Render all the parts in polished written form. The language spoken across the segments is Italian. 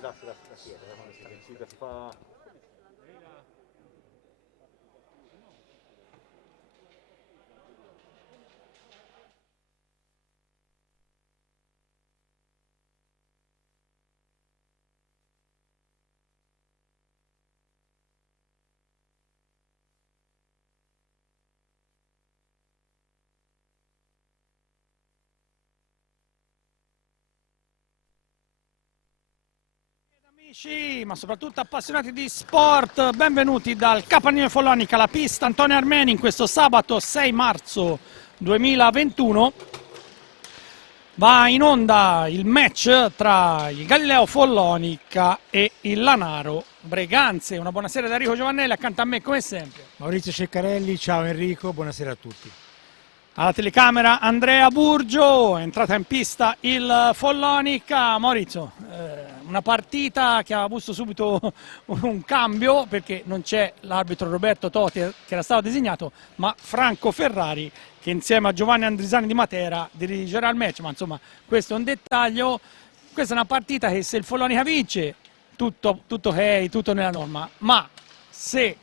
la schiena, quando si fa... Amici, ma soprattutto appassionati di sport, benvenuti dal Capannino Follonica, la pista Antonio Armeni, in questo sabato 6 marzo 2021. Va in onda il match tra il Galileo Follonica e il Lanaro Breganze. Una buonasera da Enrico Giovannelli, accanto a me come sempre Maurizio Ceccarelli. Ciao Enrico, buonasera a tutti. alla telecamera Andrea Burgio. È entrata in pista il Follonica. Maurizio, una partita che ha avuto subito un cambio perché non c'è l'arbitro Roberto Toti che era stato designato, ma Franco Ferrari che insieme a Giovanni Andrisani di Matera dirigerà il match, ma insomma questo è un dettaglio. Questa è una partita che se il Follonica vince tutto ok, tutto nella norma, ma se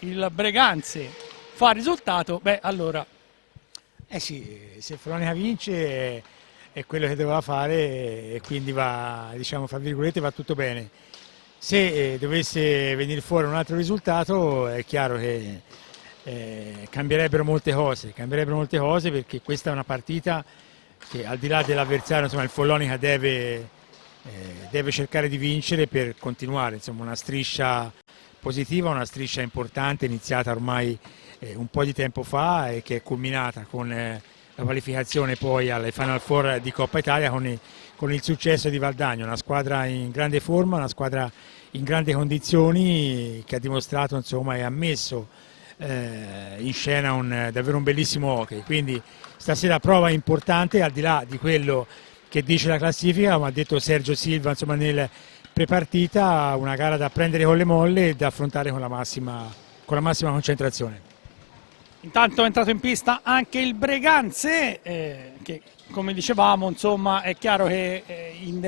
il Breganze fa il risultato, beh allora... Eh sì, se il Follonica vince è quello che doveva fare e quindi va, diciamo, fra virgolette, va tutto bene. Se dovesse venire fuori un altro risultato è chiaro che cambierebbero molte cose perché questa è una partita che al di là dell'avversario, insomma, il Follonica deve cercare di vincere per continuare, insomma, una striscia positiva, una striscia importante iniziata ormai un po' di tempo fa e che è culminata con la qualificazione poi alle Final Four di Coppa Italia con il successo di Valdagno, una squadra in grande forma, una squadra in grandi condizioni che ha dimostrato, insomma, e ha messo in scena davvero un bellissimo hockey. Quindi stasera prova importante, al di là di quello che dice la classifica, come ha detto Sergio Silva, insomma, nel prepartita, una gara da prendere con le molle e da affrontare con la massima concentrazione. Intanto è entrato in pista anche il Breganze, che come dicevamo, insomma, è chiaro che in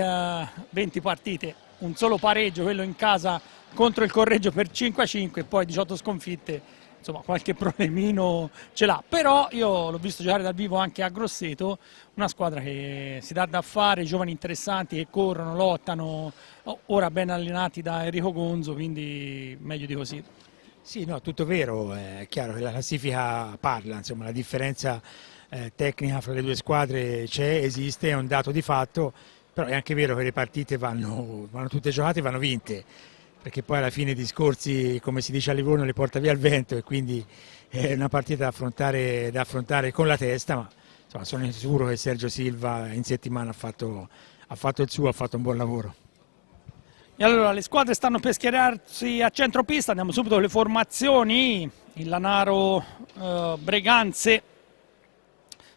20 partite un solo pareggio, quello in casa contro il Correggio per 5-5 e poi 18 sconfitte, insomma qualche problemino ce l'ha. Però io l'ho visto giocare dal vivo anche a Grosseto, una squadra che si dà da fare, giovani interessanti che corrono, lottano, ora ben allenati da Enrico Gonzo, quindi meglio di così. Sì, no, tutto vero, è chiaro che la classifica parla, insomma, la differenza tecnica fra le due squadre esiste, è un dato di fatto, però è anche vero che le partite vanno tutte giocate e vanno vinte, perché poi alla fine i discorsi, come si dice a Livorno, le porta via il vento e quindi è una partita da affrontare con la testa, ma insomma, sono sicuro che Sergio Silva in settimana ha fatto il suo, ha fatto un buon lavoro. E allora le squadre stanno per schierarsi a centropista, andiamo subito alle formazioni. Il Lanaro Breganze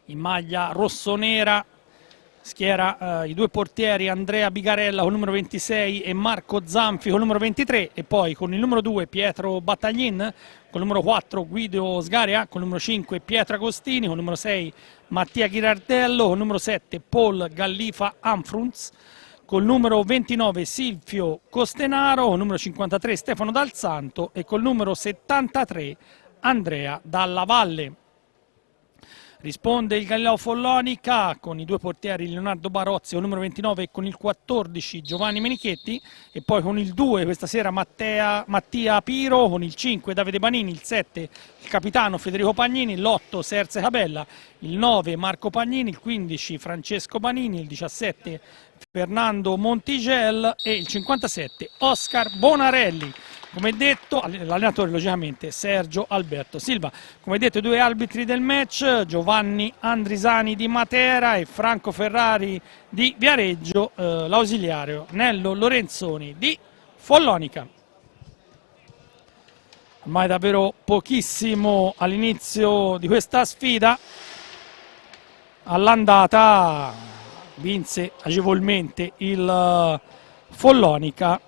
in maglia rossonera schiera i due portieri Andrea Bigarella con il numero 26 e Marco Zanfi con il numero 23 e poi con il numero 2 Pietro Battaglin, con il numero 4 Guido Sgaria, con il numero 5 Pietro Agostini, con il numero 6 Mattia Ghirardello, con il numero 7 Paul Gallifa Anfrunz, col numero 29 Silvio Costenaro, col numero 53 Stefano Dal Santo e col numero 73 Andrea Dalla Valle. Risponde il Galileo Follonica con i due portieri Leonardo Barozzi con il numero 29 e con il 14 Giovanni Menichetti e poi con il 2 questa sera Mattia Piro, con il 5 Davide Banini, il 7 il capitano Federico Pagnini, l'8 Serse Cabella, il 9 Marco Pagnini, il 15 Francesco Banini, il 17 Fernando Montigel e il 57 Oscar Bonarelli. Come detto, l'allenatore logicamente Sergio Alberto Silva. Come detto, i due arbitri del match, Giovanni Andrisani di Matera e Franco Ferrari di Viareggio, l'ausiliario Nello Lorenzoni di Follonica. Ormai davvero pochissimo all'inizio di questa sfida. All'andata vinse agevolmente il Follonica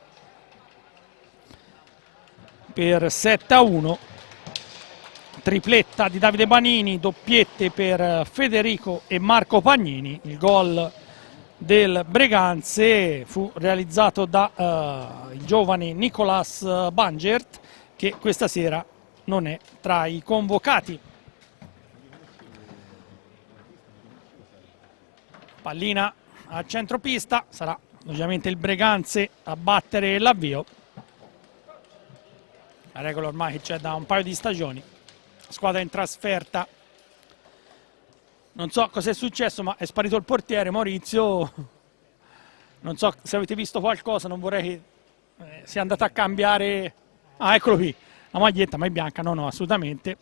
per 7-1, tripletta di Davide Banini, doppiette per Federico e Marco Pagnini, il gol del Breganze fu realizzato da il giovane Nicolas Bangert, che questa sera non è tra i convocati. Pallina al centropista, sarà ovviamente il Breganze a battere l'avvio. La regola ormai c'è da un paio di stagioni. Squadra in trasferta. Non so cosa è successo, ma è sparito il portiere Maurizio. Non so se avete visto qualcosa, non vorrei che sia andato a cambiare. Ah, eccolo qui, la maglietta, ma è bianca, no, assolutamente.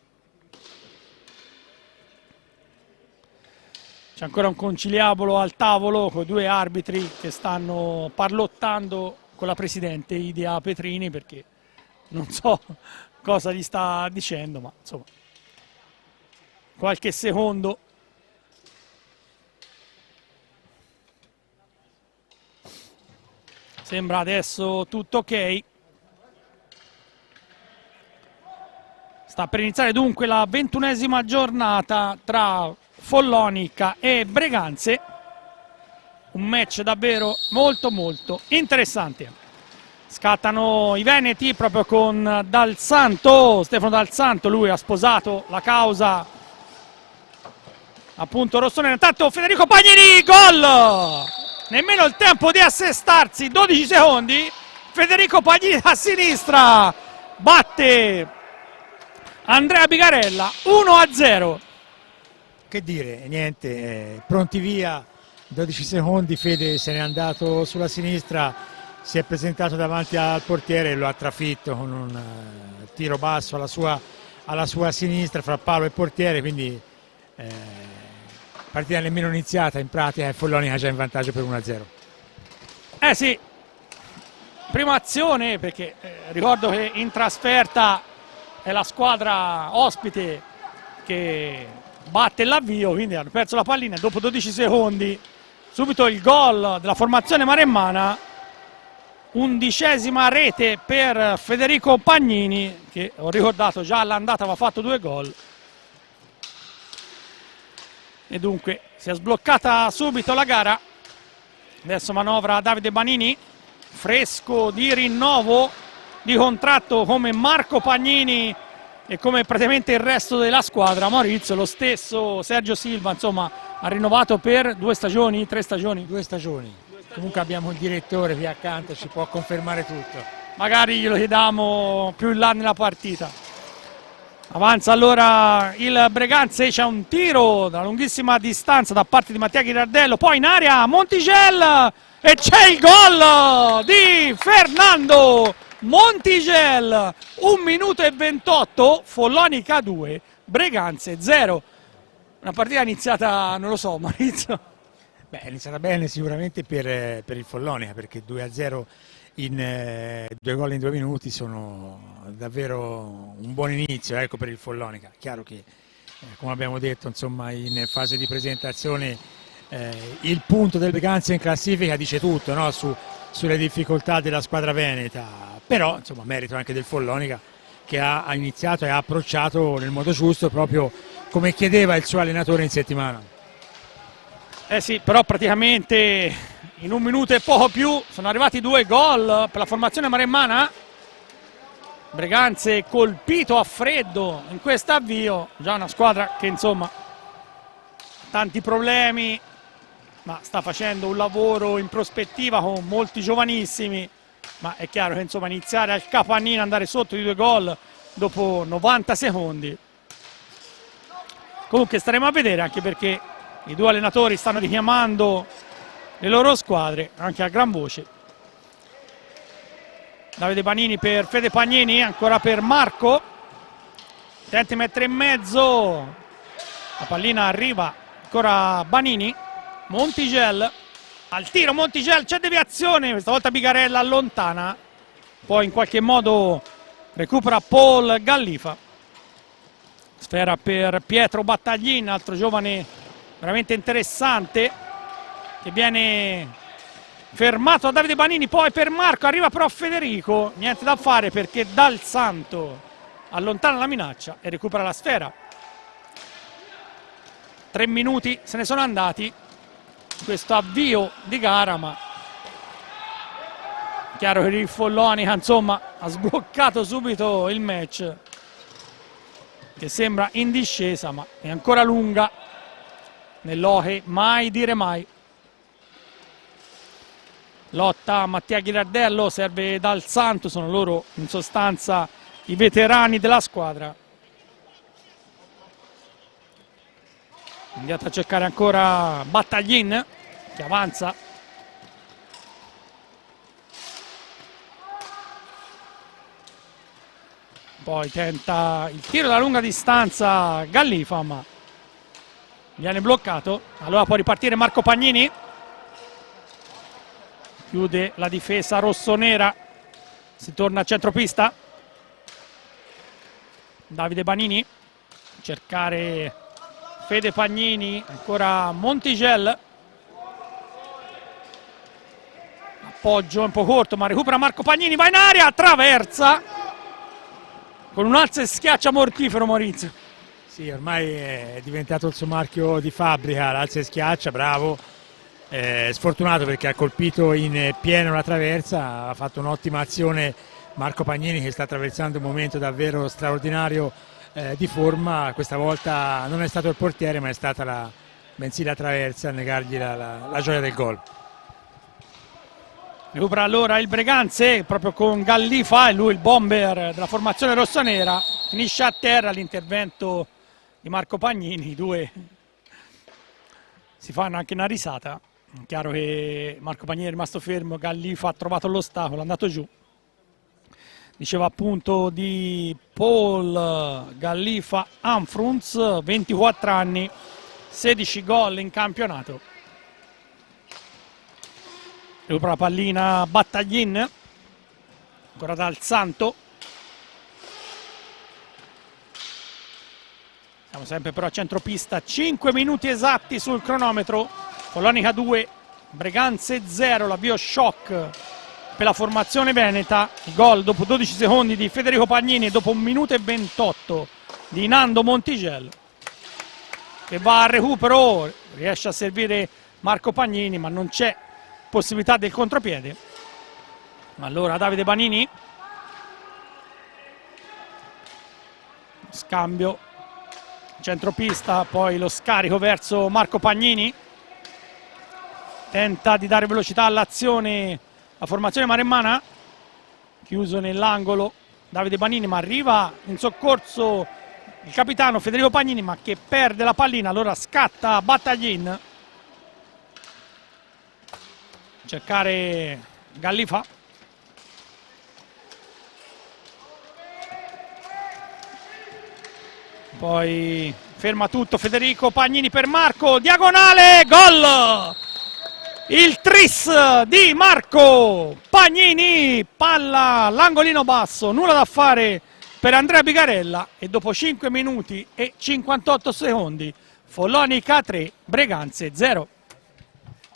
C'è ancora un conciliabolo al tavolo con due arbitri che stanno parlottando con la presidente Idia Petrini, perché non so cosa gli sta dicendo, ma insomma, qualche secondo. Sembra adesso tutto ok. Sta per iniziare dunque la 21esima giornata tra Follonica e Breganze. Un match davvero molto interessante. Scattano i veneti proprio con Dal Santo, Stefano Dal Santo. Lui ha sposato la causa appunto rossonera. Intanto Federico Pagnini, gol! Nemmeno il tempo di assestarsi, 12 secondi. Federico Pagnini a sinistra batte Andrea Bigarella, 1-0. Che dire, niente, pronti via, 12 secondi, Fede se n'è andato sulla sinistra, si è presentato davanti al portiere e lo ha trafitto con un tiro basso alla sua sinistra fra palo e portiere, quindi partita nemmeno iniziata in pratica e Follonica già in vantaggio per 1-0. Sì, prima azione, perché ricordo che in trasferta è la squadra ospite che batte l'avvio, quindi hanno perso la pallina e dopo 12 secondi subito il gol della formazione maremmana. 11ª rete per Federico Pagnini, che ho ricordato già all'andata aveva fatto 2 gol. E dunque si è sbloccata subito la gara. Adesso manovra Davide Banini, fresco di rinnovo di contratto come Marco Pagnini e come praticamente il resto della squadra. Maurizio, lo stesso Sergio Silva, insomma, ha rinnovato per 2 stagioni, 3 stagioni? 2 stagioni. Comunque abbiamo il direttore qui accanto, ci può confermare tutto. Magari glielo chiediamo più in là nella partita. Avanza allora il Breganze, c'è un tiro da lunghissima distanza da parte di Mattia Ghirardello, poi in area Montigel e c'è il gol di Fernando Montigel. 1 minuto e 28, Follonica 2, Breganze 0. Una partita iniziata, non lo so, Maurizio. Beh, è iniziata bene sicuramente per il Follonica, perché 2-0 in 2 gol in 2 minuti sono davvero un buon inizio, ecco, per il Follonica. Chiaro che, come abbiamo detto, insomma, in fase di presentazione il punto del Breganze in classifica dice tutto, no? Sulle difficoltà della squadra veneta, però insomma merito anche del Follonica, che ha iniziato e ha approcciato nel modo giusto, proprio come chiedeva il suo allenatore in settimana. Sì, però praticamente in 1 minuto e poco più sono arrivati 2 gol per la formazione maremmana. Breganze colpito a freddo in questo avvio, già una squadra che insomma ha tanti problemi, ma sta facendo un lavoro in prospettiva con molti giovanissimi, ma è chiaro che insomma iniziare al capannino, andare sotto di 2 gol dopo 90 secondi. Comunque staremo a vedere, anche perché i 2 allenatori stanno richiamando le loro squadre anche a gran voce. Davide Banini per Fede Pagnini, ancora per Marco, tenta di mettere in mezzo, la pallina arriva ancora Banini. Montigel al tiro, Montigel, c'è deviazione, questa volta Bigarella allontana, poi in qualche modo recupera Paul Gallifa. Sfera per Pietro Battaglin, altro giovane veramente interessante, che viene fermato da Davide Banini. Poi per Marco arriva però Federico, niente da fare perché Dal Santo allontana la minaccia e recupera la sfera. 3 minuti se ne sono andati. questo avvio di gara, ma chiaro che il Follonica insomma ha sbloccato subito il match, che sembra in discesa ma è ancora lunga nell'Oche, mai dire mai. Lotta Mattia Ghirardello, serve Dal Santo, sono loro in sostanza i veterani della squadra. Andiamo a cercare ancora Battaglin che avanza. Poi tenta il tiro da lunga distanza Gallifa, ma viene bloccato. Allora può ripartire Marco Pagnini. Chiude la difesa rossonera. Si torna a centropista. Davide Banini. Cercare Fede Pagnini. Ancora Montigel. Appoggio un po' corto, ma recupera Marco Pagnini. Va in aria, traversa. Con un alzo e schiaccia mortifero Maurizio. Sì, ormai è diventato il suo marchio di fabbrica, l'alza e schiaccia, bravo. Sfortunato perché ha colpito in pieno la traversa, ha fatto un'ottima azione Marco Pagnini che sta attraversando un momento davvero straordinario di forma. Questa volta non è stato il portiere ma è stata bensì la traversa a negargli la gioia del gol. Recupera allora il Breganze proprio con Gallifa, e lui il bomber della formazione rossonera. Finisce a terra l'intervento di Marco Pagnini, i due si fanno anche una risata. È chiaro che Marco Pagnini è rimasto fermo, Gallifa ha trovato l'ostacolo, è andato giù. Diceva appunto di Paul Gallifa Anfrunz, 24 anni, 16 gol in campionato. Recupera la pallina Battaglin, ancora Dal Santo. Siamo sempre però a centropista, 5 minuti esatti sul cronometro. Follonica 2, Breganze 0, l'avvio shock per la formazione veneta. Il gol dopo 12 secondi di Federico Pagnini e dopo 1 minuto e 28 di Nando Montigel, che va al recupero, riesce a servire Marco Pagnini ma non c'è possibilità del contropiede. Allora Davide Banini, scambio centropista, poi lo scarico verso Marco Pagnini, tenta di dare velocità all'azione la formazione maremmana, chiuso nell'angolo Davide Banini, ma arriva in soccorso il capitano Federico Pagnini, ma che perde la pallina. Allora scatta Battaglin, cercare Gallifa, poi ferma tutto Federico Pagnini per Marco, diagonale, gol! Il tris di Marco Pagnini, palla all'angolino basso, nulla da fare per Andrea Bigarella, e dopo 5 minuti e 58 secondi Follonica 3, Breganze 0.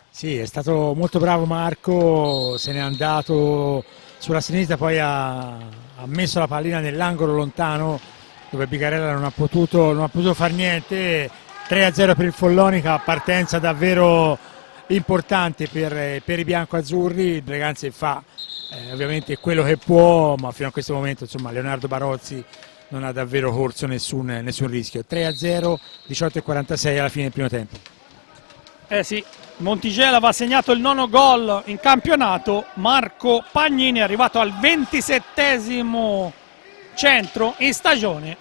Sì, è stato molto bravo Marco, se n'è andato sulla sinistra, poi ha messo la pallina nell'angolo lontano dove Bigarella non ha potuto far niente. 3-0 per il Follonica, partenza davvero importante per i biancoazzurri. Il Breganze fa ovviamente quello che può, ma fino a questo momento insomma Leonardo Barozzi non ha davvero corso nessun rischio. 3-0, 18:46 alla fine del primo tempo. Sì, Montigel aveva segnato il 9° gol in campionato. Marco Pagnini è arrivato al 27° centro in stagione.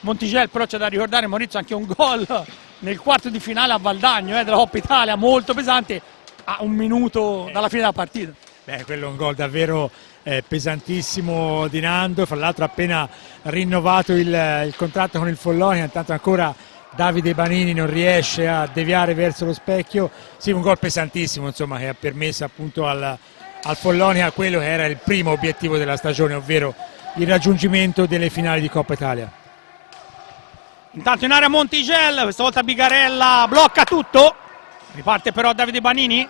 Montigel però c'è da ricordare, Maurizio, anche un gol nel quarto di finale a Valdagno della Coppa Italia, molto pesante, a 1 minuto dalla fine della partita. Quello è un gol davvero pesantissimo di Nando, fra l'altro ha appena rinnovato il contratto con il Follonica, intanto ancora Davide Banini non riesce a deviare verso lo specchio. Sì, un gol pesantissimo insomma, che ha permesso appunto al Follonica quello che era il primo obiettivo della stagione, ovvero il raggiungimento delle finali di Coppa Italia. Intanto in area Montigel, questa volta Bigarella blocca tutto, riparte però Davide Banini.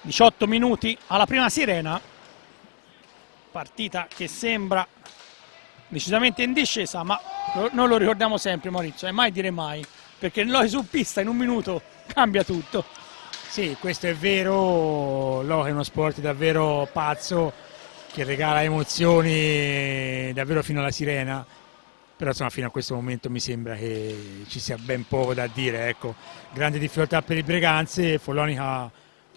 18 minuti alla prima sirena, partita che sembra decisamente in discesa, ma noi lo ricordiamo sempre, Maurizio, e mai dire mai, perché l'hockey su pista in un minuto cambia tutto. Sì, questo è vero, l'hockey è uno sport davvero pazzo che regala emozioni davvero fino alla sirena, però insomma fino a questo momento mi sembra che ci sia ben poco da dire, ecco. Grande difficoltà per il Breganze, Follonica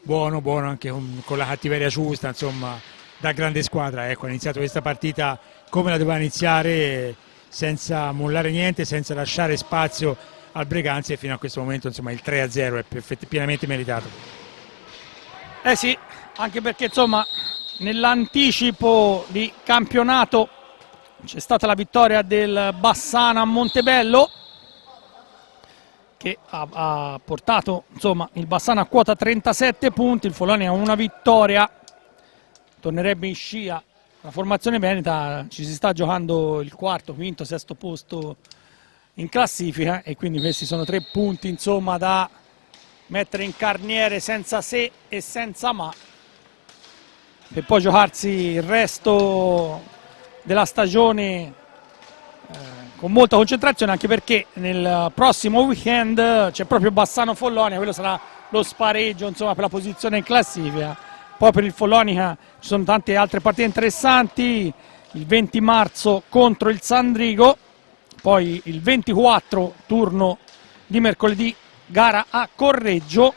buono anche con la cattiveria giusta, insomma, da grande squadra, ecco, ha iniziato questa partita come la doveva iniziare, senza mollare niente, senza lasciare spazio al Breganze, e fino a questo momento insomma il 3-0 è pienamente meritato. Eh sì, anche perché insomma nell'anticipo di campionato c'è stata la vittoria del Bassano a Montebello, che ha portato insomma il Bassano a quota 37 punti, il Follonia ha una vittoria, tornerebbe in scia la formazione veneta, ci si sta giocando il quarto, quinto, sesto posto in classifica, e quindi questi sono 3 punti insomma da mettere in carniere senza se e senza ma, per poi giocarsi il resto della stagione con molta concentrazione, anche perché nel prossimo weekend c'è proprio Bassano Follonica, quello sarà lo spareggio insomma per la posizione in classifica. Poi per il Follonica ci sono tante altre partite interessanti, il 20 marzo contro il Sandrigo, poi il 24 turno di mercoledì gara a Correggio,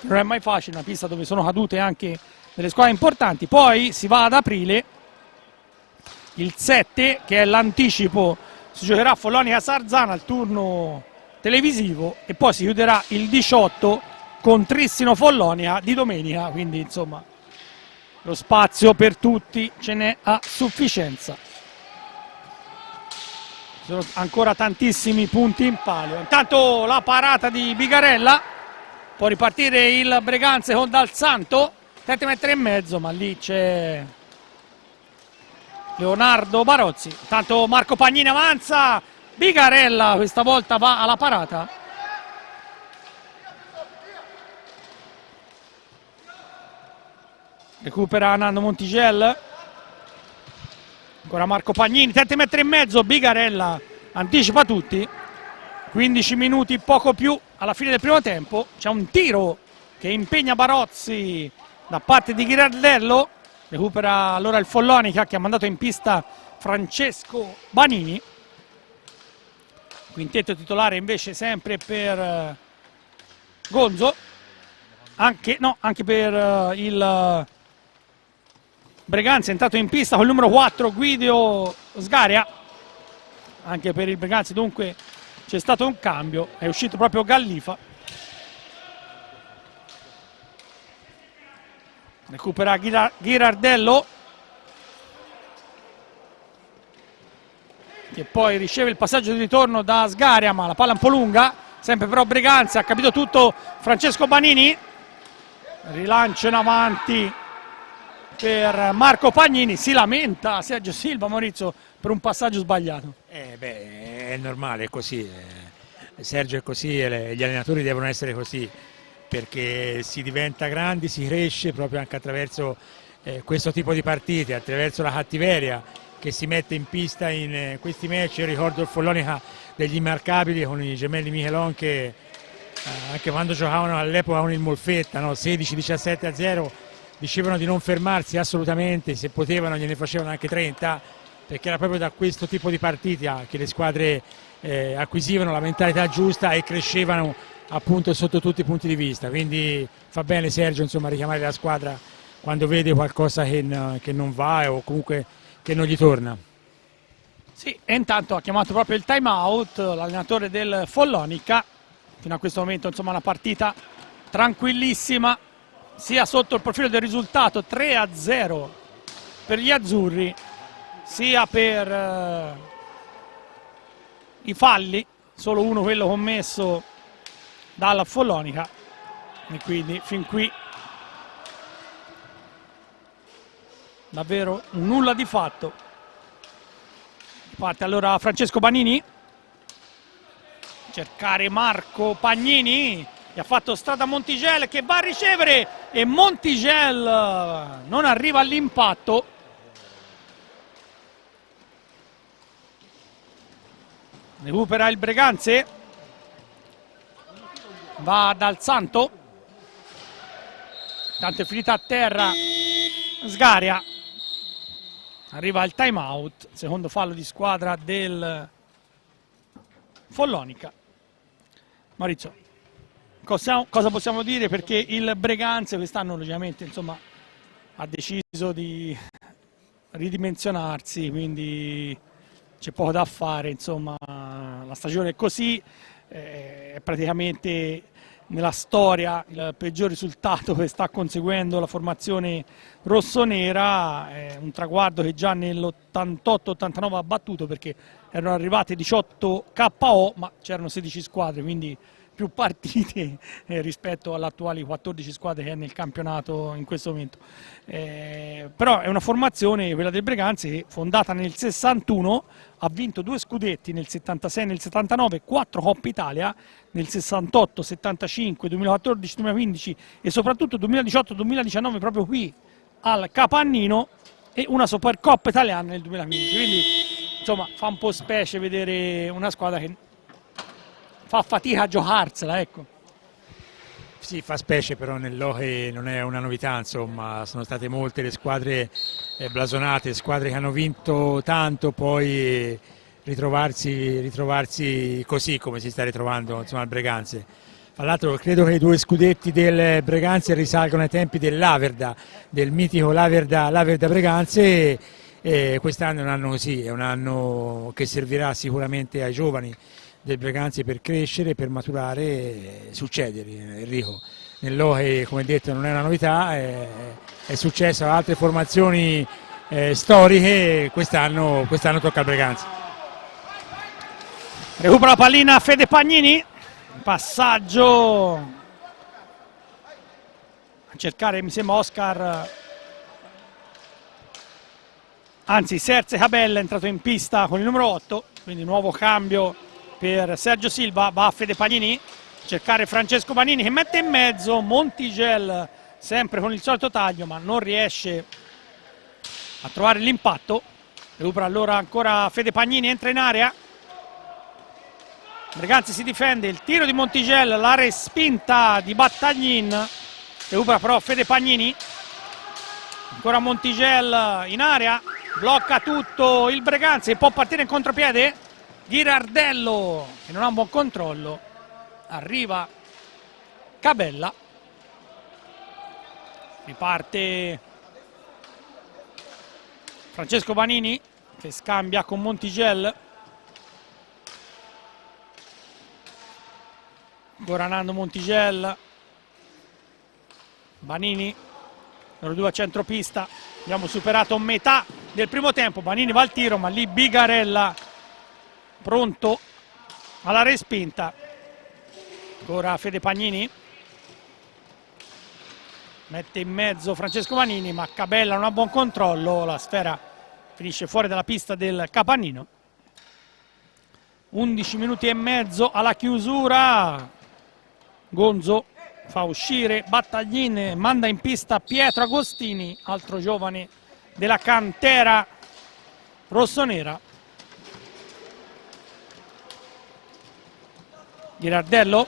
non è mai facile, una pista dove sono cadute anche delle squadre importanti. Poi si va ad aprile, il 7 che è l'anticipo, si giocherà Follonica Sarzana al turno televisivo, e poi si chiuderà il 18 con Trissino Follonica di domenica, quindi insomma lo spazio per tutti ce n'è a sufficienza. Ci sono ancora tantissimi punti in palio. Intanto la parata di Bigarella, può ripartire il Breganze con Dal Santo, 7 metri e mezzo, ma lì c'è Leonardo Barozzi. Intanto Marco Pagnini avanza, Bigarella questa volta va alla parata. Recupera Nando Montigel, ancora Marco Pagnini, 7 metri e mezzo, Bigarella anticipa tutti. 15 minuti poco più alla fine del primo tempo, c'è un tiro che impegna Barozzi da parte di Ghirardello, recupera allora il Follonica che ha mandato in pista Francesco Banini. Quintetto titolare invece sempre per Gonzo, anche per il Breganze è entrato in pista con il numero 4 Guido Sgaria, anche per il Breganze dunque c'è stato un cambio, è uscito proprio Gallifa. Recupera Ghirardello, che poi riceve il passaggio di ritorno da Sgaria, ma la palla è un po' lunga, sempre però Breganze, ha capito tutto Francesco Banini, rilancio in avanti per Marco Pagnini, si lamenta Sergio Silva, Maurizio, per un passaggio sbagliato. È normale, è così, Sergio è così e gli allenatori devono essere così, perché si diventa grandi, si cresce proprio anche attraverso questo tipo di partite, attraverso la cattiveria che si mette in pista in questi match. Io ricordo il Follonica degli immarcabili con i gemelli Michelon che anche quando giocavano all'epoca con il Molfetta, no? 16-17-0, dicevano di non fermarsi assolutamente, se potevano gliene facevano anche 30, perché era proprio da questo tipo di partita che le squadre acquisivano la mentalità giusta e crescevano appunto sotto tutti i punti di vista. Quindi fa bene Sergio insomma a richiamare la squadra quando vede qualcosa che non va o comunque che non gli torna. Sì, e intanto ha chiamato proprio il time out l'allenatore del Follonica. Fino a questo momento insomma una partita tranquillissima, sia sotto il profilo del risultato 3-0 per gli azzurri, sia per i falli, solo uno quello commesso dalla Follonica, e quindi fin qui davvero un nulla di fatto. Parte allora Francesco Banini, cercare Marco Pagnini, che ha fatto strada a Montigel che va a ricevere e Montigel non arriva all'impatto. Recupera il Breganze, va dal Santo, tanto è finita a terra Sgaria, arriva il time out, secondo fallo di squadra del Follonica. Maurizio, cosa possiamo dire, perché il Breganze quest'anno logicamente insomma ha deciso di ridimensionarsi, quindi c'è poco da fare, insomma la stagione è così, è praticamente nella storia il peggior risultato che sta conseguendo la formazione rossonera, è un traguardo che già nell'88-89 ha battuto, perché erano arrivate 18 KO ma c'erano 16 squadre, quindi più partite rispetto alle attuali 14 squadre che è nel campionato in questo momento. Però è una formazione, quella del Breganze, che fondata nel 61, ha vinto 2 scudetti nel 76 e nel 79, 4 Coppa Italia nel 68, 75, 2014, 2015 e soprattutto 2018-2019 proprio qui al Capannino, e una Supercoppa italiana nel 2015. Quindi insomma fa un po' specie vedere una squadra che fa fatica a giocarsela, ecco. Sì, fa specie, però nell'Oche non è una novità, insomma, sono state molte le squadre blasonate, squadre che hanno vinto tanto, poi ritrovarsi così come si sta ritrovando, insomma, il Breganze. Tra l'altro credo che i 2 scudetti del Breganze risalgono ai tempi dell'Averda, del mitico l'Averda Breganze, e quest'anno è un anno così, è un anno che servirà sicuramente ai giovani del Breganze per crescere, per maturare. Succede, Enrico, nell'Oche, come detto, non è una novità, è successo a altre formazioni storiche, quest'anno tocca al Breganze. Recupera la pallina Fede Pagnini, passaggio a cercare, mi sembra Oscar, anzi Serse Cabella è entrato in pista con il numero 8, quindi nuovo cambio per Sergio Silva. Va a Fede Pagnini, cercare Francesco Panini che mette in mezzo, Montigel sempre con il solito taglio ma non riesce a trovare l'impatto. Recupera allora ancora Fede Pagnini, entra in area, Breganze si difende, il tiro di Montigel, la respinta di Battaglin, recupera però Fede Pagnini, ancora Montigel in area, blocca tutto il Breganze, può partire in contropiede Ghirardello che non ha un buon controllo, arriva Cabella, riparte Francesco Panini che scambia con Montigel, ancora Nando Montigel, Banini, loro 2 a centropista, abbiamo superato metà del primo tempo, Banini va al tiro ma lì Bigarella pronto alla respinta, ancora Fede Pagnini, mette in mezzo Francesco Panini ma Cabella non ha buon controllo, la sfera finisce fuori dalla pista del Capannino. 11 minuti e mezzo alla chiusura, Gonzo fa uscire Battaglin, manda in pista Pietro Agostini, altro giovane della cantera rossonera. Ghirardello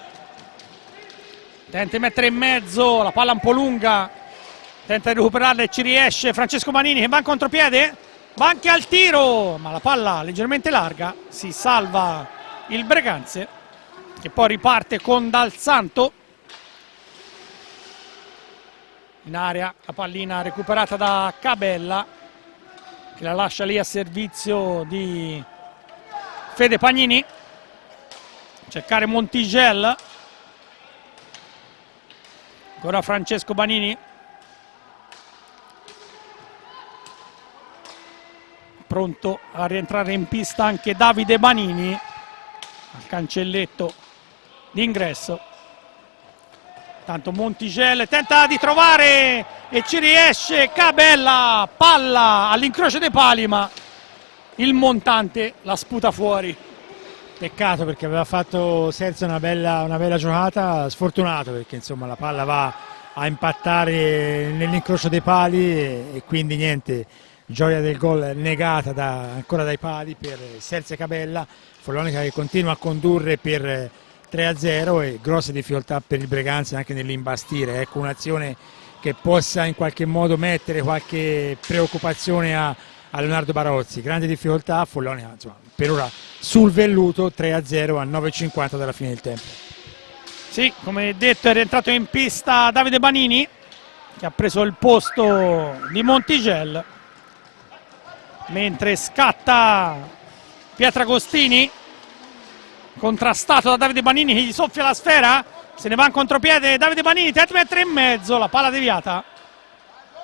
tenta di mettere in mezzo, la palla un po' lunga, tenta di recuperarla e ci riesce Francesco Panini che va in contropiede, va anche al tiro ma la palla leggermente larga, si salva il Breganze che poi riparte con Dal Santo in area, la pallina recuperata da Cabella che la lascia lì a servizio di Fede Pagnini, cercare Montigel, ancora Francesco Panini, pronto a rientrare in pista anche Davide Banini al cancelletto d'ingresso. Tanto Montigel tenta di trovare e ci riesce Cabella, palla all'incrocio dei pali ma il montante la sputa fuori. Peccato perché aveva fatto Serse una bella giocata, sfortunato perché insomma la palla va a impattare nell'incrocio dei pali e quindi niente, gioia del gol negata ancora dai pali per Serse Cabella, Follonica che continua a condurre per 3-0 e grosse difficoltà per il Breganze anche nell'imbastire. Ecco, un'azione che possa in qualche modo mettere qualche preoccupazione a Leonardo Barozzi. Grande difficoltà, Follonica insomma, per ora sul velluto, 3-0 a 9:50 dalla fine del tempo. Sì, come detto è rientrato in pista Davide Banini, che ha preso il posto di Montigel, mentre scatta Pietragostini, contrastato da Davide Banini che gli soffia la sfera, se ne va in contropiede Davide Banini, 3,5 m, la palla deviata.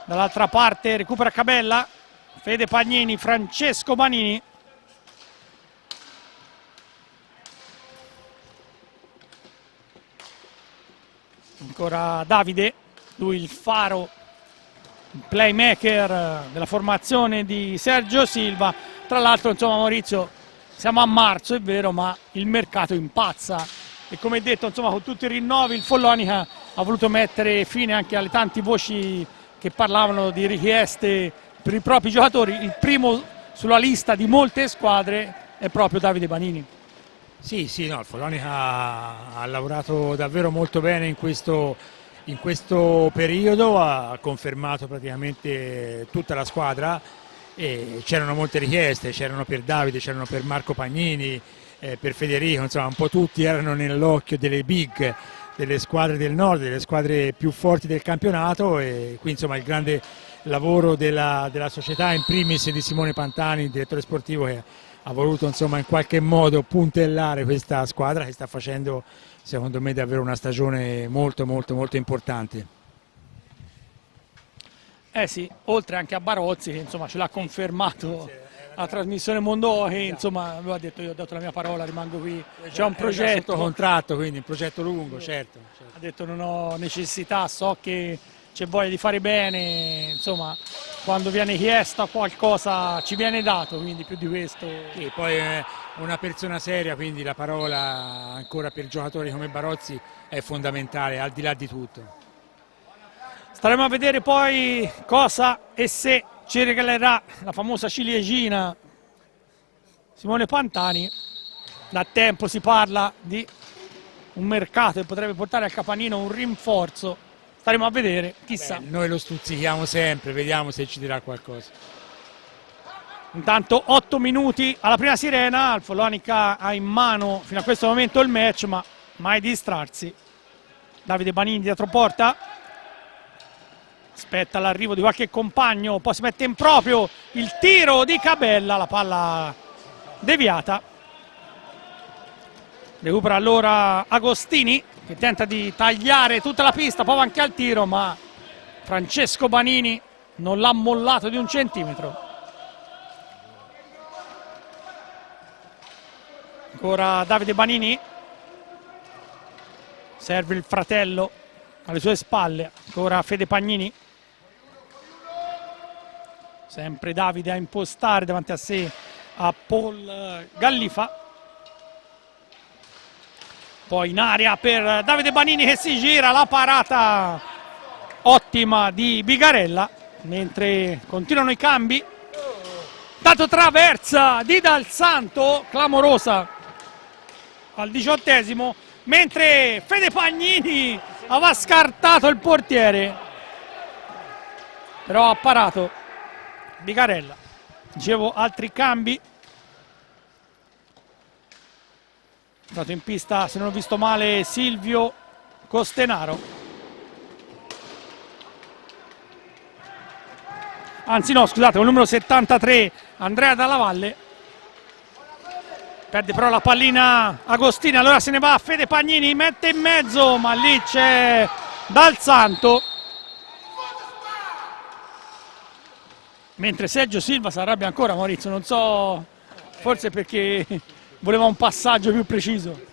Dall'altra parte recupera Cabella, Fede Pagnini, Francesco Banini. Ancora Davide, lui il faro, il playmaker della formazione di Sergio Silva. Tra l'altro, insomma, Maurizio, siamo a marzo, è vero, ma il mercato impazza e come detto, insomma, con tutti i rinnovi il Follonica ha voluto mettere fine anche alle tante voci che parlavano di richieste per i propri giocatori. Il primo sulla lista di molte squadre è proprio Davide Banini. Sì, sì, no, il Follonica ha lavorato davvero molto bene in questo periodo, ha confermato praticamente tutta la squadra e c'erano molte richieste, c'erano per Davide, c'erano per Marco Pagnini, per Federico, insomma un po' tutti erano nell'occhio delle big, delle squadre del nord, delle squadre più forti del campionato e qui insomma il grande lavoro della società, in primis di Simone Pantani, il direttore sportivo, che ha voluto insomma in qualche modo puntellare questa squadra che sta facendo secondo me davvero una stagione molto molto molto importante. Eh sì, oltre anche a Barozzi che insomma ce l'ha confermato la trasmissione Mondo, che insomma aveva detto io ho dato la mia parola, rimango qui, c'è un progetto sotto contratto, quindi un progetto lungo, certo. Ha detto non ho necessità, so che c'è voglia di fare bene, insomma quando viene chiesta qualcosa ci viene dato, quindi più di questo. Sì, poi è una persona seria, quindi la parola ancora per giocatori come Barozzi è fondamentale, al di là di tutto. Staremo a vedere poi cosa e se ci regalerà la famosa ciliegina Simone Pantani. Da tempo si parla di un mercato che potrebbe portare al Capanino un rinforzo. Staremo a vedere, chissà. Noi lo stuzzichiamo sempre, vediamo se ci dirà qualcosa. Intanto 8 minuti alla prima sirena, il Follonica ha in mano fino a questo momento il match, ma mai distrarsi. Davide Banini dietro porta, aspetta l'arrivo di qualche compagno, poi si mette in proprio il tiro di Cabella, la palla deviata. Recupera allora Agostini che tenta di tagliare tutta la pista, poi va anche al tiro, ma Francesco Banini non l'ha mollato di un centimetro. Ancora Davide Banini, serve il fratello alle sue spalle, ancora Fede Pagnini, sempre Davide a impostare davanti a sé a Paul Gallifa, poi in aria per Davide Banini che si gira, la parata ottima di Bigarella, mentre continuano i cambi. Dato traversa di Dal Santo, clamorosa al 18esimo, mentre Fede Pagnini aveva scartato il portiere, però ha parato Bigarella. Dicevo, altri cambi. È stato in pista, se non ho visto male, Silvio Costenaro. Anzi no, scusate, con il numero 73 Andrea Dalla Valle. Perde però la pallina Agostini, allora se ne va Fede Pagnini, mette in mezzo, ma lì c'è Dal Santo. Mentre Sergio Silva si arrabbia ancora, Maurizio, non so, forse perché voleva un passaggio più preciso.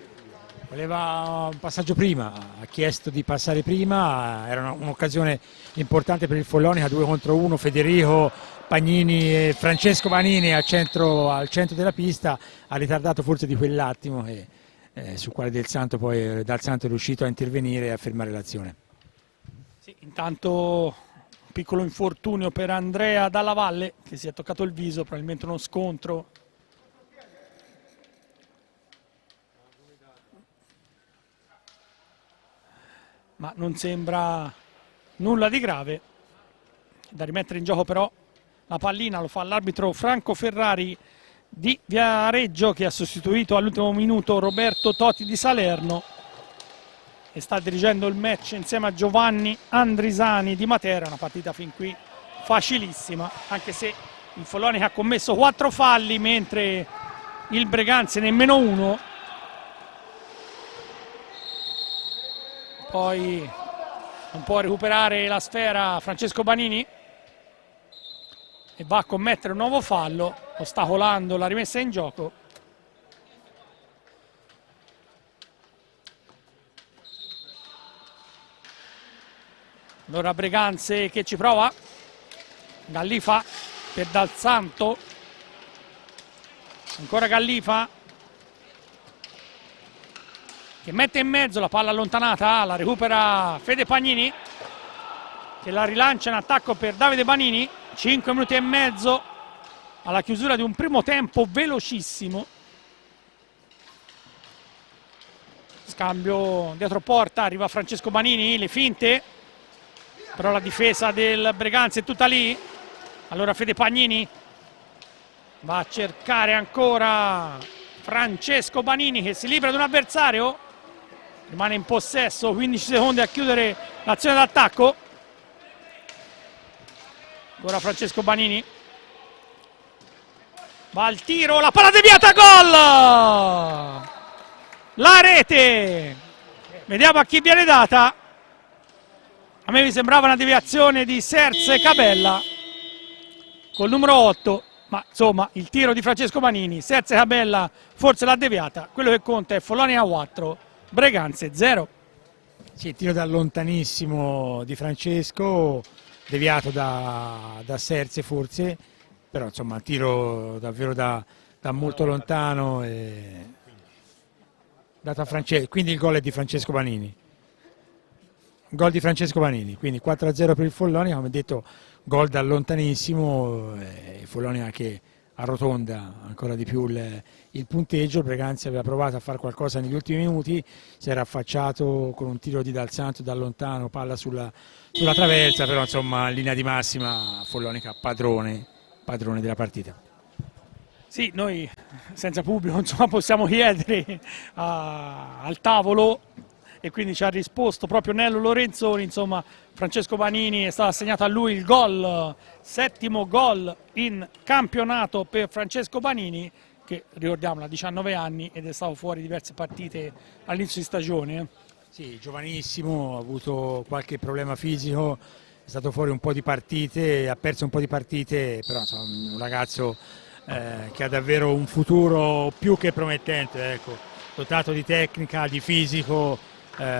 Voleva un passaggio prima, ha chiesto di passare prima, era un'occasione importante per il Follonica, 2 contro 1, Federico Pagnini e Francesco Banini al centro della pista, ha ritardato forse di quell'attimo sul quale Dal Santo è riuscito a intervenire e a fermare l'azione. Sì, intanto un piccolo infortunio per Andrea Dalla Valle che si è toccato il viso, probabilmente uno scontro. ma non sembra nulla di grave. Da rimettere in gioco però la pallina, lo fa l'arbitro Franco Ferrari di Viareggio, che ha sostituito all'ultimo minuto Roberto Toti di Salerno e sta dirigendo il match insieme a Giovanni Andrisani di Matera. Una partita fin qui facilissima, anche se il Follonica ha commesso 4 falli mentre il Breganze nemmeno uno. Poi non può recuperare la sfera Francesco Banini e va a commettere un nuovo fallo, ostacolando la rimessa in gioco. Allora Breganze che ci prova, Gallifa per Dal Santo, ancora Gallifa che mette in mezzo, la palla allontanata, la recupera Fede Pagnini che la rilancia in attacco per Davide Banini. 5 minuti e mezzo alla chiusura di un primo tempo velocissimo. Scambio dietro porta, arriva Francesco Banini, le finte, però la difesa del Breganze è tutta lì. Allora Fede Pagnini va a cercare ancora Francesco Banini che si libera di un avversario, rimane in possesso, 15 secondi a chiudere l'azione d'attacco. Ora Francesco Banini va al tiro, la palla deviata, gol! La rete! Vediamo a chi viene data. A me mi sembrava una deviazione di Serse Cabella col numero 8, ma insomma il tiro di Francesco Banini, Serse Cabella forse l'ha deviata. Quello che conta è Follonica 4, Breganze 0. Sì, il tiro da lontanissimo di Francesco, deviato da Serse forse, però insomma tiro davvero da molto lontano dato a Francesco, quindi il gol è di Francesco Banini. Gol di Francesco Banini, quindi 4-0 per il Follonica, come detto gol da lontanissimo, il Follonica che arrotonda ancora di più il punteggio. Il Breganze aveva provato a fare qualcosa negli ultimi minuti, si era affacciato con un tiro di Dal Santo da lontano, palla sulla traversa, però insomma in linea di massima Follonica padrone della partita. Sì, noi senza pubblico insomma possiamo chiedere al tavolo, e quindi ci ha risposto proprio Nello Lorenzoni. Insomma, Francesco Banini è stato assegnato a lui il gol, 7° gol in campionato per Francesco Banini, che ricordiamo ha 19 anni ed è stato fuori diverse partite all'inizio di stagione. Sì, giovanissimo, ha avuto qualche problema fisico, è stato fuori un po' di partite, ha perso un po' di partite, però insomma, un ragazzo che ha davvero un futuro più che promettente, ecco, dotato di tecnica, di fisico,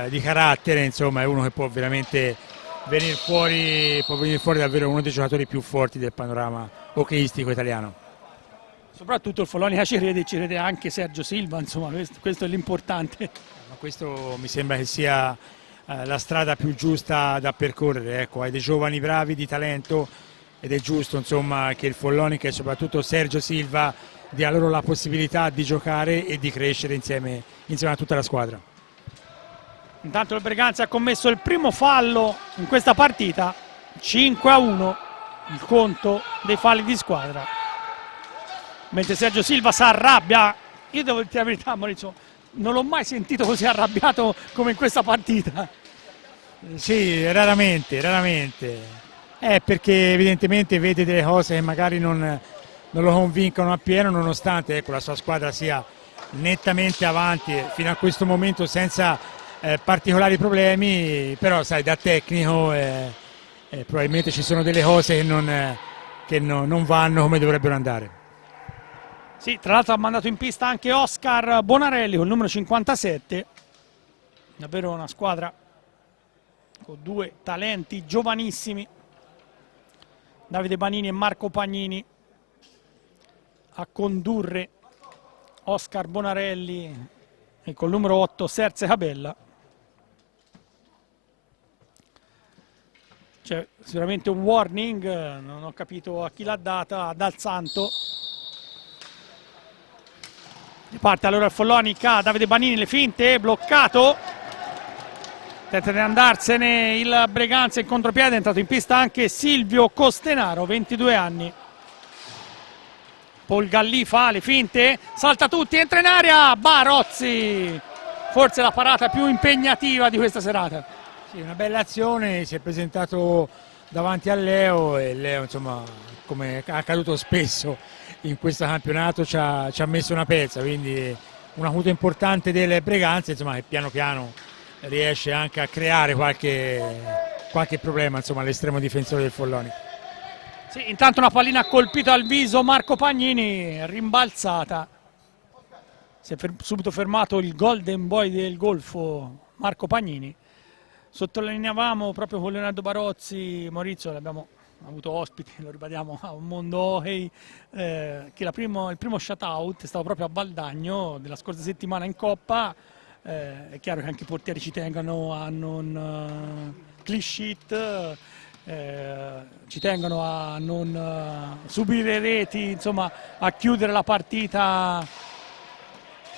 di carattere, insomma è uno che può veramente venire fuori davvero uno dei giocatori più forti del panorama hockeyistico italiano. Soprattutto il Follonica ci crede anche Sergio Silva, insomma questo è l'importante. Ma questo mi sembra che sia la strada più giusta da percorrere, ecco, hai dei giovani bravi di talento ed è giusto insomma che il Follonica e soprattutto Sergio Silva dia loro la possibilità di giocare e di crescere insieme a tutta la squadra. Intanto il Breganze ha commesso il primo fallo in questa partita, 5-1 il conto dei falli di squadra. Mentre Sergio Silva si arrabbia, io devo dire la verità Maurizio, non l'ho mai sentito così arrabbiato come in questa partita. Sì, raramente, perché evidentemente vede delle cose che magari non lo convincono appieno, nonostante ecco, la sua squadra sia nettamente avanti fino a questo momento senza particolari problemi, però sai, da tecnico probabilmente ci sono delle cose che non vanno come dovrebbero andare. Sì, tra l'altro ha mandato in pista anche Oscar Bonarelli con il numero 57, davvero una squadra con 2 talenti giovanissimi, Davide Banini e Marco Pagnini a condurre Oscar Bonarelli e col numero 8 Serse Cabella. C'è sicuramente un warning, non ho capito a chi l'ha data, Dal Santo. Riparte allora il Follonica, Davide Banini, le finte, bloccato. tenta di andarsene il Breganze in contropiede, è entrato in pista anche Silvio Costenaro, 22 anni. Paul Gallì fa le finte, salta tutti, entra in aria, Barozzi, forse la parata più impegnativa di questa serata. Sì, una bella azione, si è presentato davanti a Leo e Leo, insomma, come è accaduto spesso in questo campionato, ci ha messo una pezza, quindi un acuto importante delle Breganze, insomma, che piano piano riesce anche a creare qualche problema, insomma, all'estremo difensore del Folloni. Sì, intanto una pallina ha colpito al viso Marco Pagnini, rimbalzata. Si è subito fermato il golden boy del Golfo, Marco Pagnini. Sottolineavamo proprio con Leonardo Barozzi, Maurizio, l'abbiamo avuto ospiti, lo ribadiamo, a un mondo hockey, che il primo shutout è stato proprio a Valdagno della scorsa settimana in Coppa. È chiaro che anche i portieri ci tengono a non clean sheet, ci tengono a non subire reti, insomma a chiudere la partita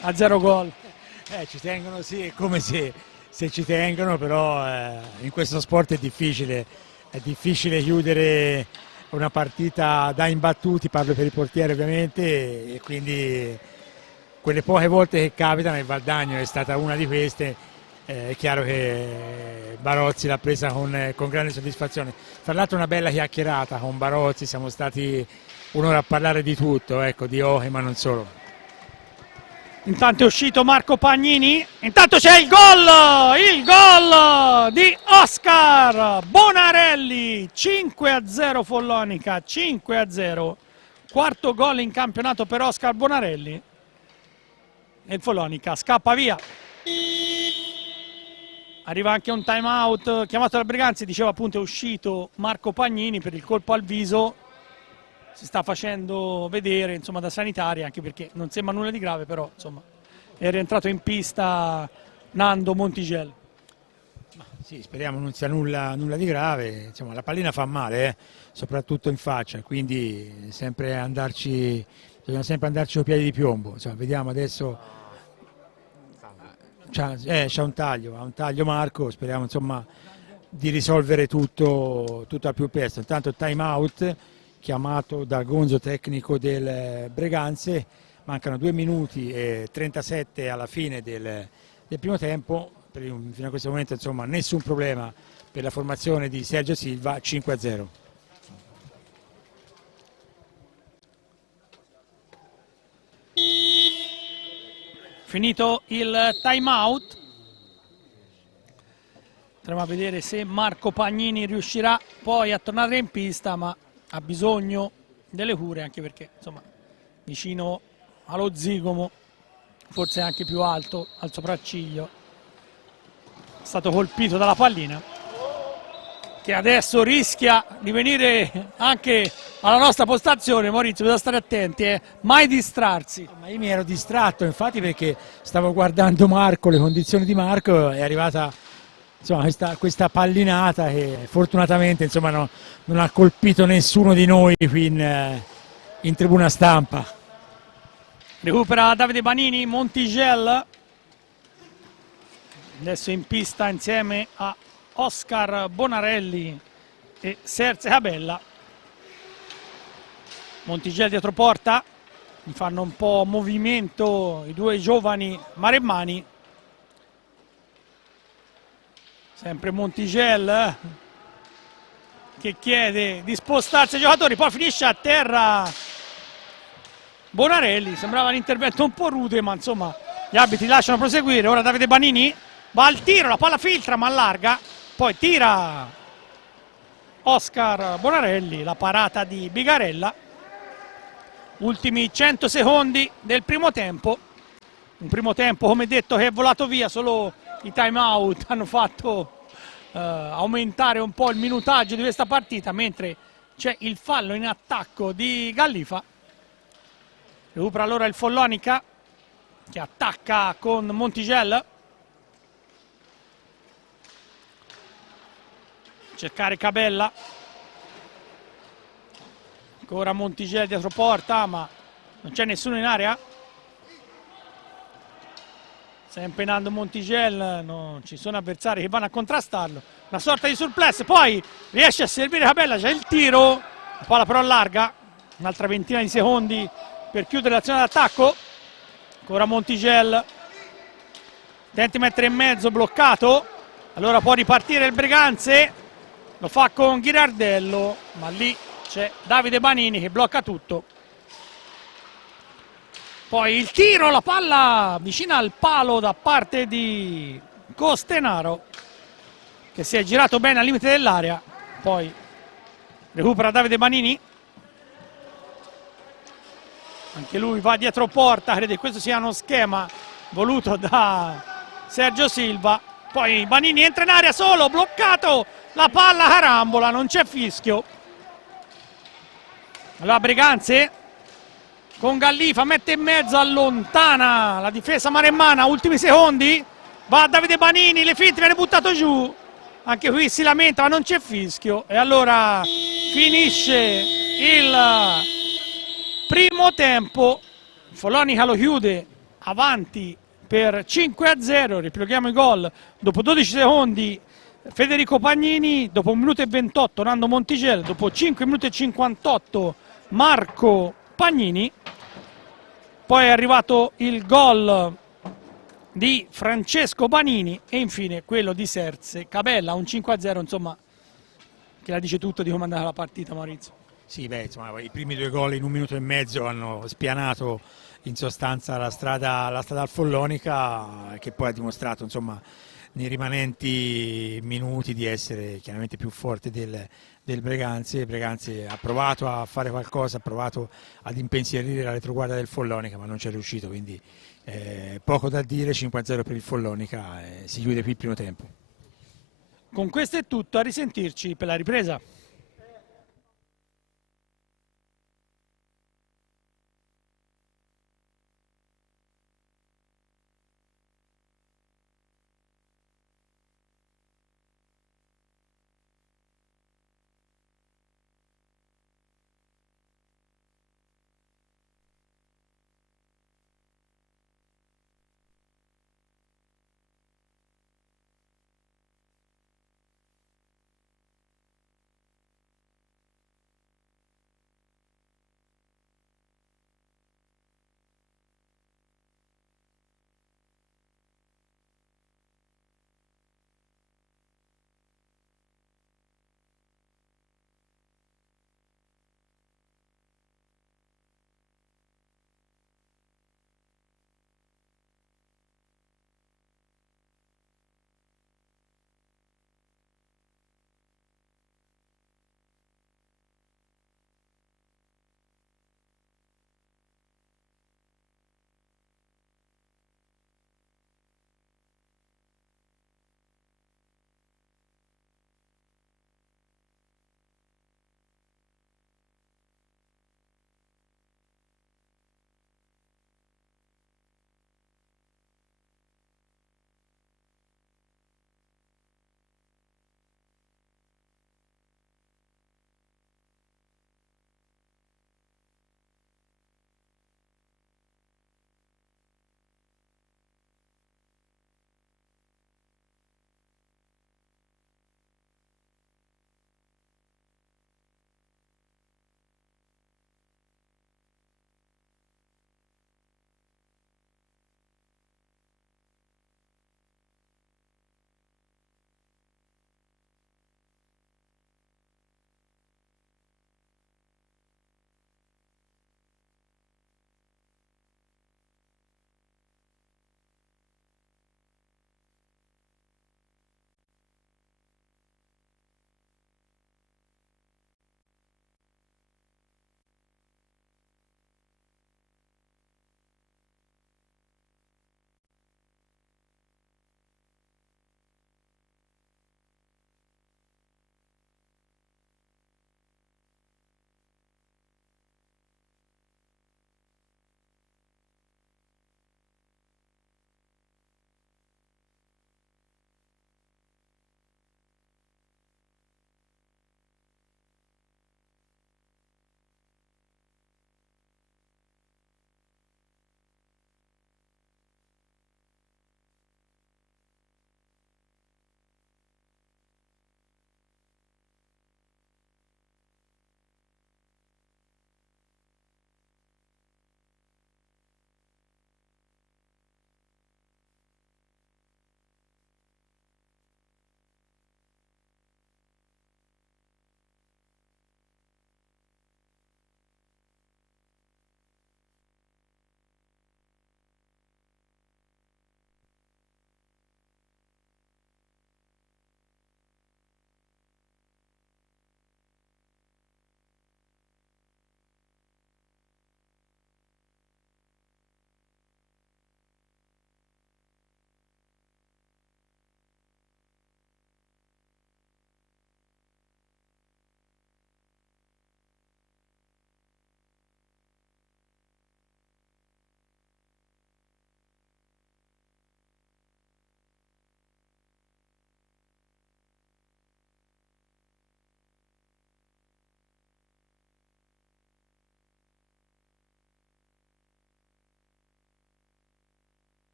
a 0 gol. Ci tengono, sì, è come se ci tengono, però in questo sport è difficile chiudere una partita da imbattuti, parlo per i portieri ovviamente, e quindi quelle poche volte che capitano, e Valdagno è stata una di queste, è chiaro che Barozzi l'ha presa con grande soddisfazione. Tra l'altro una bella chiacchierata con Barozzi, siamo stati un'ora a parlare di tutto, ecco, di hockey ma non solo. Intanto è uscito Marco Pagnini, intanto c'è il gol di Oscar Bonarelli, 5-0 Follonica, 5-0, quarto gol in campionato per Oscar Bonarelli e il Follonica scappa via. Arriva anche un time out chiamato dal Breganze, diceva appunto è uscito Marco Pagnini per il colpo al viso, si sta facendo vedere, insomma, da sanitaria, anche perché non sembra nulla di grave, però insomma è rientrato in pista Nando Montigel. Sì, speriamo non sia nulla di grave, insomma la pallina fa male, soprattutto in faccia, quindi bisogna sempre andarci con piedi di piombo, insomma, vediamo adesso, c'ha un taglio Marco, speriamo insomma di risolvere tutto al più presto. Intanto time out chiamato da Gonzo, tecnico del Breganze, mancano 2 minuti e 37 alla fine del primo tempo, fino a questo momento insomma nessun problema per la formazione di Sergio Silva, 5-0. Finito il time out, andremo a vedere se Marco Pagnini riuscirà poi a tornare in pista, ma ha bisogno delle cure, anche perché insomma vicino allo zigomo, forse anche più alto al sopracciglio, è stato colpito dalla pallina che adesso rischia di venire anche alla nostra postazione. Maurizio, bisogna stare attenti, mai distrarsi. Ma io mi ero distratto infatti perché stavo guardando Marco, le condizioni di Marco, è arrivata insomma questa pallinata che fortunatamente insomma non ha colpito nessuno di noi qui in tribuna stampa. Recupera Davide Banini, Montigel adesso in pista insieme a Oscar Bonarelli e Serse Cabella. Montigel dietro porta, mi fanno un po' movimento i due giovani maremmani. Sempre Montigel che chiede di spostarsi ai giocatori, poi finisce a terra Bonarelli. Sembrava un intervento un po' rude, ma insomma gli arbitri lasciano proseguire. Ora Davide Banini va al tiro, la palla filtra ma allarga, poi tira Oscar Bonarelli, la parata di Bigarella. Ultimi 100 secondi del primo tempo, un primo tempo come detto che è volato via, solo i time out hanno fatto aumentare un po' il minutaggio di questa partita, mentre c'è il fallo in attacco di Gallifa. Recupera allora il Follonica che attacca con Montigel, cercare Cabella, ancora Montigel dietro porta ma non c'è nessuno in area. sta impenando Montigello, non ci sono avversari che vanno a contrastarlo, una sorta di surplus, poi riesce a servire Capella, c'è il tiro, la palla però larga, un'altra ventina di secondi per chiudere l'azione d'attacco, ancora Montigello, tenta di mettere in mezzo, bloccato, allora può ripartire il Breganze, lo fa con Ghirardello, ma lì c'è Davide Banini che blocca tutto. Poi il tiro, la palla vicina al palo da parte di Costenaro, che si è girato bene al limite dell'area, poi recupera Davide Banini, anche lui va dietro porta, crede che questo sia uno schema voluto da Sergio Silva, poi Banini entra in area solo, bloccato, la palla carambola, non c'è fischio. Allora Breganze con Gallifa mette in mezzo, allontana la difesa maremmana, ultimi secondi, va Davide Banini, le finte, viene buttato giù, anche qui si lamenta ma non c'è fischio e allora finisce il primo tempo, Follonica lo chiude avanti per 5-0, ripieghiamo i gol dopo 12 secondi Federico Pagnini, dopo 1 minuto e 28 Nando Montigello, dopo 5 minuti e 58 Marco Pagnini, poi è arrivato il gol di Francesco Banini e infine quello di Serse Capella, un 5-0, insomma, che la dice tutto di come è andata la partita, Maurizio. Sì, beh, insomma, i primi 2 gol in 1 minuto e mezzo hanno spianato in sostanza la strada al Follonica, che poi ha dimostrato, insomma, nei rimanenti minuti di essere chiaramente più forte del Breganze. Il Breganze ha provato a fare qualcosa, ha provato ad impensierire la retroguardia del Follonica, ma non ci è riuscito, quindi poco da dire, 5-0 per il Follonica, si chiude qui il primo tempo. Con questo è tutto, a risentirci per la ripresa.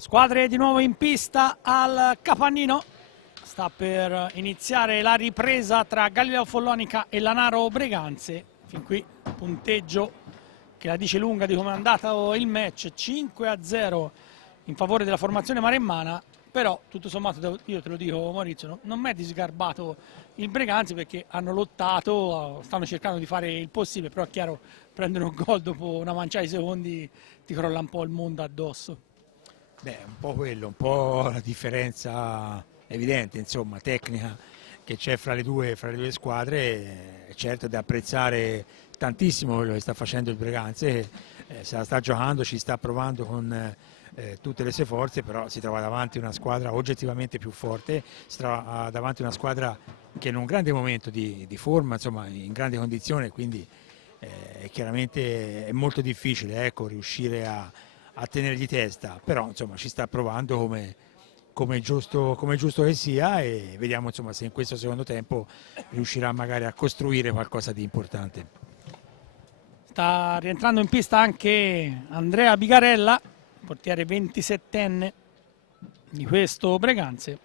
Squadre di nuovo in pista al Capannino. Sta per iniziare la ripresa tra Galileo Follonica e Lanaro Breganze. Fin qui punteggio che la dice lunga di come è andato il match, 5-0 in favore della formazione maremmana. Però tutto sommato, io te lo dico Maurizio, non mi è disgarbato il Breganze, perché hanno lottato, stanno cercando di fare il possibile, però è chiaro, prendere un gol dopo una manciata di secondi ti crolla un po' il mondo addosso. Beh, un po' quello, un po' la differenza evidente, insomma, tecnica che c'è fra le due squadre. È certo da apprezzare tantissimo quello che sta facendo il Breganze, se la sta giocando, ci sta provando con tutte le sue forze, però si trova davanti una squadra oggettivamente più forte, si trova davanti una squadra che è in un grande momento di forma, insomma, in grande condizione, quindi chiaramente è molto difficile, ecco, riuscire a tenergli testa, però insomma ci sta provando come è giusto che sia, e vediamo insomma se in questo secondo tempo riuscirà magari a costruire qualcosa di importante. Sta rientrando in pista anche Andrea Bigarella, portiere 27enne di questo Breganze.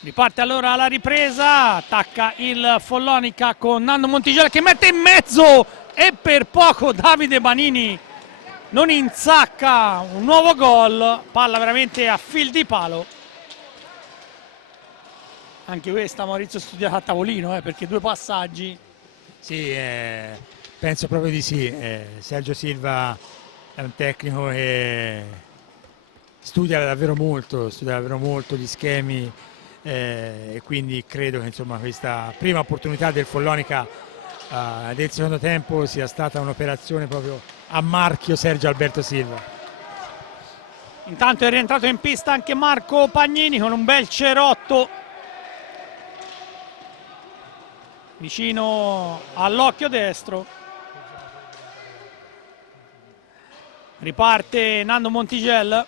Riparte allora la ripresa, attacca il Follonica con Nando Montigello che mette in mezzo, e per poco Davide Banini non insacca un nuovo gol. Palla veramente a fil di palo. Anche questa Maurizio studiata a tavolino, perché due passaggi. Sì, penso proprio di sì. Sergio Silva è un tecnico che studia davvero molto gli schemi, e quindi credo che insomma questa prima opportunità del Follonica del secondo tempo sia stata un'operazione proprio a marchio Sergio Alberto Silva. Intanto è rientrato in pista anche Marco Pagnini con un bel cerotto vicino all'occhio destro. Riparte Nando Montigel,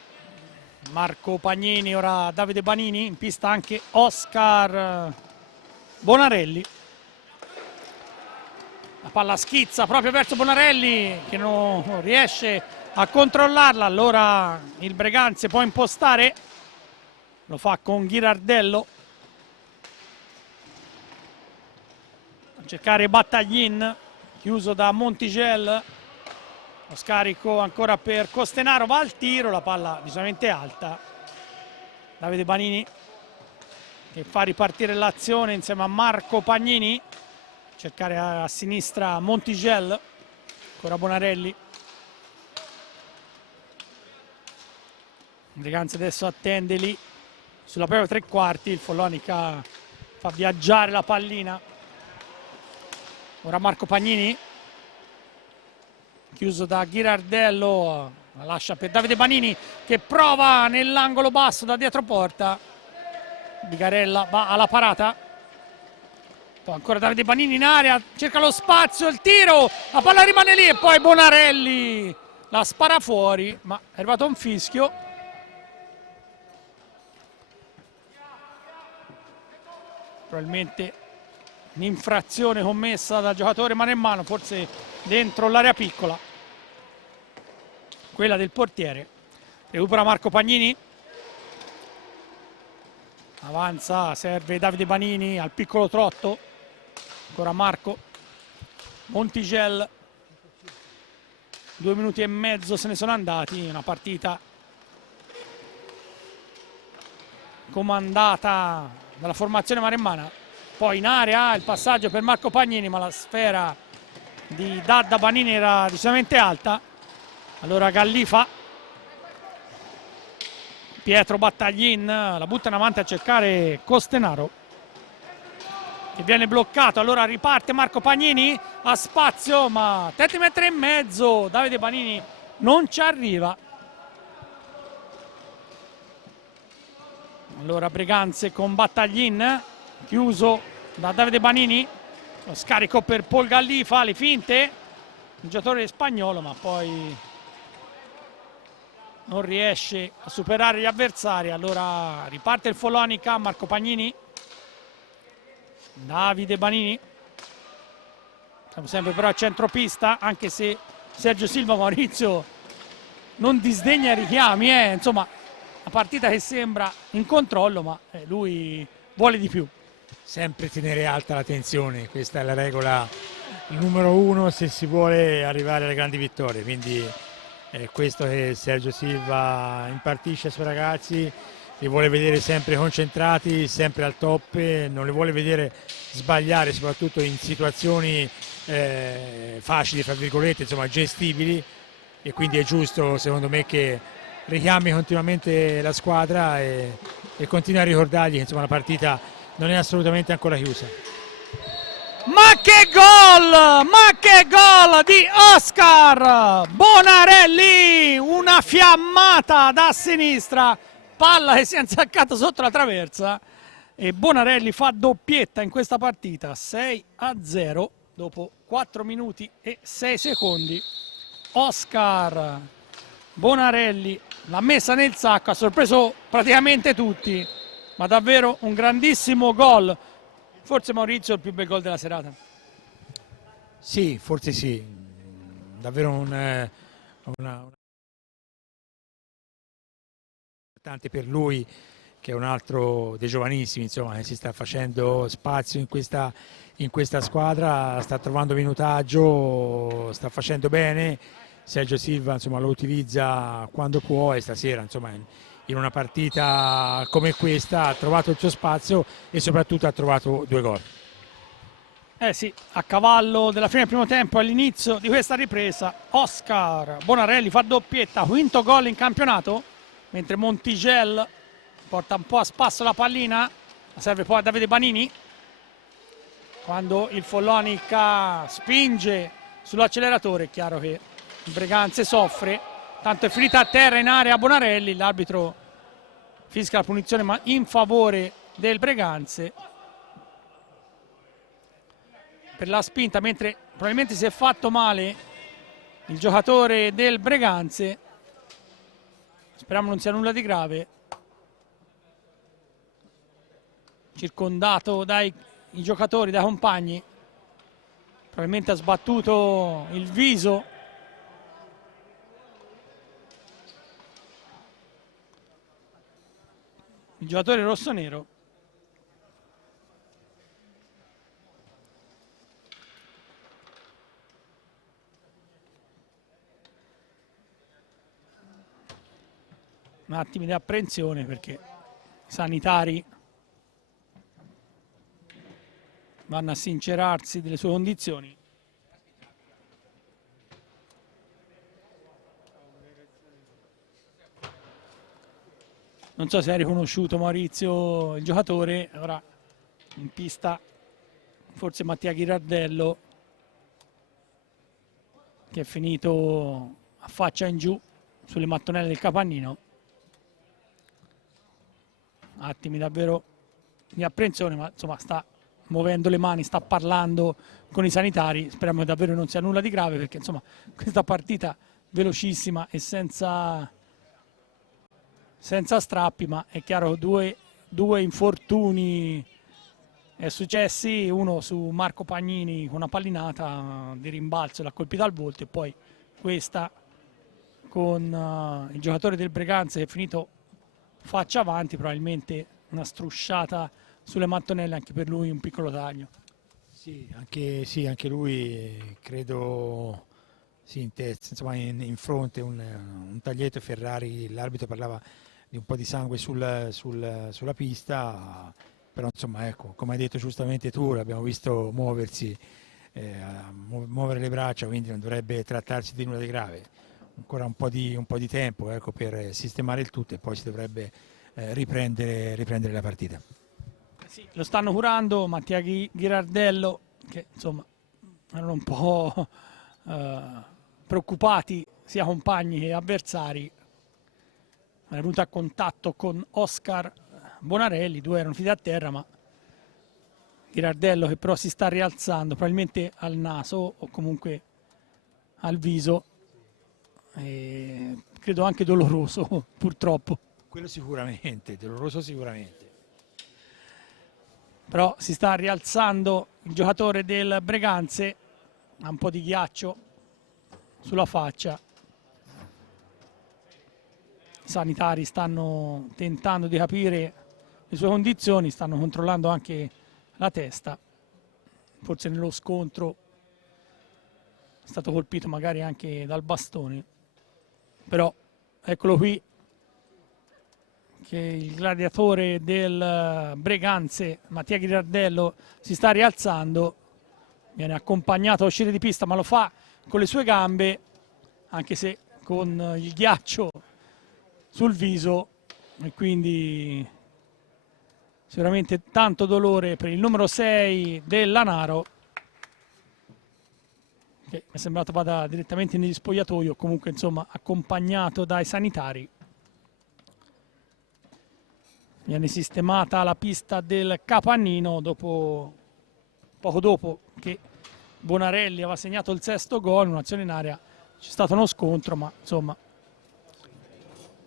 Marco Pagnini, ora Davide Banini, in pista anche Oscar Bonarelli. La palla schizza proprio verso Bonarelli che non riesce a controllarla, allora il Breganze può impostare, lo fa con Ghirardello. A cercare Battaglin, chiuso da Montigel. Lo scarico ancora per Costenaro, va al tiro, la palla decisamente alta. Davide Banini che fa ripartire l'azione insieme a Marco Pagnini. Cercare a sinistra Montigel, ancora Bonarelli. Breganze adesso attende lì sulla propria tre quarti, il Follonica fa viaggiare la pallina. Ora Marco Pagnini, chiuso da Ghirardello, la lascia per Davide Banini che prova nell'angolo basso da dietro porta. Bigarella va alla parata. Poi ancora Davide Banini in area, cerca lo spazio, il tiro, la palla rimane lì e poi Bonarelli la spara fuori, ma è arrivato un fischio. Probabilmente un'infrazione commessa dal giocatore mano in mano, forse dentro l'area piccola, quella del portiere. Recupera Marco Pagnini, avanza, serve Davide Banini al piccolo trotto, ancora Marco Montigel. 2 minuti e mezzo se ne sono andati, una partita comandata dalla formazione maremmana. Poi in area il passaggio per Marco Pagnini, ma la sfera di Dadda Banini era decisamente alta. Allora Gallifa, Pietro Battaglin la butta in avanti a cercare Costenaro che viene bloccato. Allora riparte Marco Pagnini, ha spazio ma tenta di mettere in mezzo, Davide Banini non ci arriva. Allora Breganze con Battaglin, chiuso da Davide Banini, lo scarico per Paul Gallifa, le finte, il giocatore spagnolo, ma poi non riesce a superare gli avversari. Allora riparte il Follonica, Marco Pagnini, Davide Banini, Siamo sempre però a centropista, anche se Sergio Silva, Maurizio, non disdegna i richiami, insomma, la partita che sembra in controllo, ma lui vuole di più. Sempre tenere alta la tensione, questa è la regola numero uno se si vuole arrivare alle grandi vittorie, quindi è questo che Sergio Silva impartisce ai suoi ragazzi, li vuole vedere sempre concentrati, sempre al top, non li vuole vedere sbagliare, soprattutto in situazioni facili, fra virgolette, insomma gestibili, e quindi è giusto secondo me che richiami continuamente la squadra e continui a ricordargli che insomma la partita non è assolutamente ancora chiusa. Ma che gol! Ma che gol di Oscar Bonarelli! Una fiammata da sinistra, palla che si è insaccata sotto la traversa e Bonarelli fa doppietta in questa partita, 6-0 dopo 4 minuti e 6 secondi. Oscar Bonarelli l'ha messa nel sacco, ha sorpreso praticamente tutti, ma davvero un grandissimo gol. Forse Maurizio il più bel gol della serata. Sì, forse sì, davvero una importante per lui, che è un altro dei giovanissimi, insomma, che si sta facendo spazio in questa squadra, sta trovando minutaggio, sta facendo bene. Sergio Silva insomma, lo utilizza quando può e stasera insomma, in una partita come questa ha trovato il suo spazio e soprattutto ha trovato 2 gol. Sì, a cavallo della fine del primo tempo, all'inizio di questa ripresa, Oscar Bonarelli fa doppietta, quinto gol in campionato, mentre Montigel porta un po' a spasso la pallina, serve poi a Davide Banini, quando il Follonica spinge sull'acceleratore è chiaro che il Breganze soffre, tanto è finita a terra in area Bonarelli, l'arbitro fischia la punizione ma in favore del Breganze per la spinta, mentre probabilmente si è fatto male il giocatore del Breganze, speriamo non sia nulla di grave, circondato dai giocatori, dai compagni, probabilmente ha sbattuto il viso il giocatore rossonero. Un attimo di apprensione perché i sanitari vanno a sincerarsi delle sue condizioni. Non so se hai riconosciuto Maurizio il giocatore, ora in pista forse Mattia Ghirardello che è finito a faccia in giù sulle mattonelle del Capannino. Attimi davvero di apprensione, ma insomma sta muovendo le mani, sta parlando con i sanitari, speriamo che davvero non sia nulla di grave perché insomma questa partita velocissima e senza strappi, ma è chiaro due infortuni è successi, uno su Marco Pagnini con una pallinata di rimbalzo, l'ha colpita al volto, e poi questa con il giocatore del Breganze che è finito faccia avanti, probabilmente una strusciata sulle mattonelle, anche per lui un piccolo taglio. Sì, anche lui credo in testa, insomma in fronte un taglietto. Ferrari, l'arbitro parlava di un po' di sangue sulla pista, però insomma ecco, come hai detto giustamente tu, l'abbiamo visto muoversi, muovere le braccia, quindi non dovrebbe trattarsi di nulla di grave. Ancora un po' di tempo ecco, per sistemare il tutto e poi si dovrebbe riprendere la partita. Sì, lo stanno curando Mattia Ghirardello, che insomma erano un po' preoccupati sia compagni che avversari. È venuto a contatto con Oscar Bonarelli, 2 erano finiti a terra, ma Ghirardello che però si sta rialzando, probabilmente al naso o comunque al viso, e credo anche doloroso purtroppo. Quello sicuramente, doloroso sicuramente. Però si sta rialzando il giocatore del Breganze, ha un po' di ghiaccio sulla faccia. I sanitari stanno tentando di capire le sue condizioni, stanno controllando anche la testa. Forse nello scontro è stato colpito magari anche dal bastone, però eccolo qui che il gladiatore del Breganze, Mattia Ghirardello, si sta rialzando, viene accompagnato a uscire di pista, ma lo fa con le sue gambe, anche se con il ghiaccio sul viso, e quindi sicuramente tanto dolore per il numero 6 del Lanaro, che mi è sembrato vada direttamente negli spogliatoi o comunque insomma accompagnato dai sanitari. Viene sistemata la pista del Capannino poco dopo che Bonarelli aveva segnato il 6º gol, un'azione in area, c'è stato uno scontro, ma insomma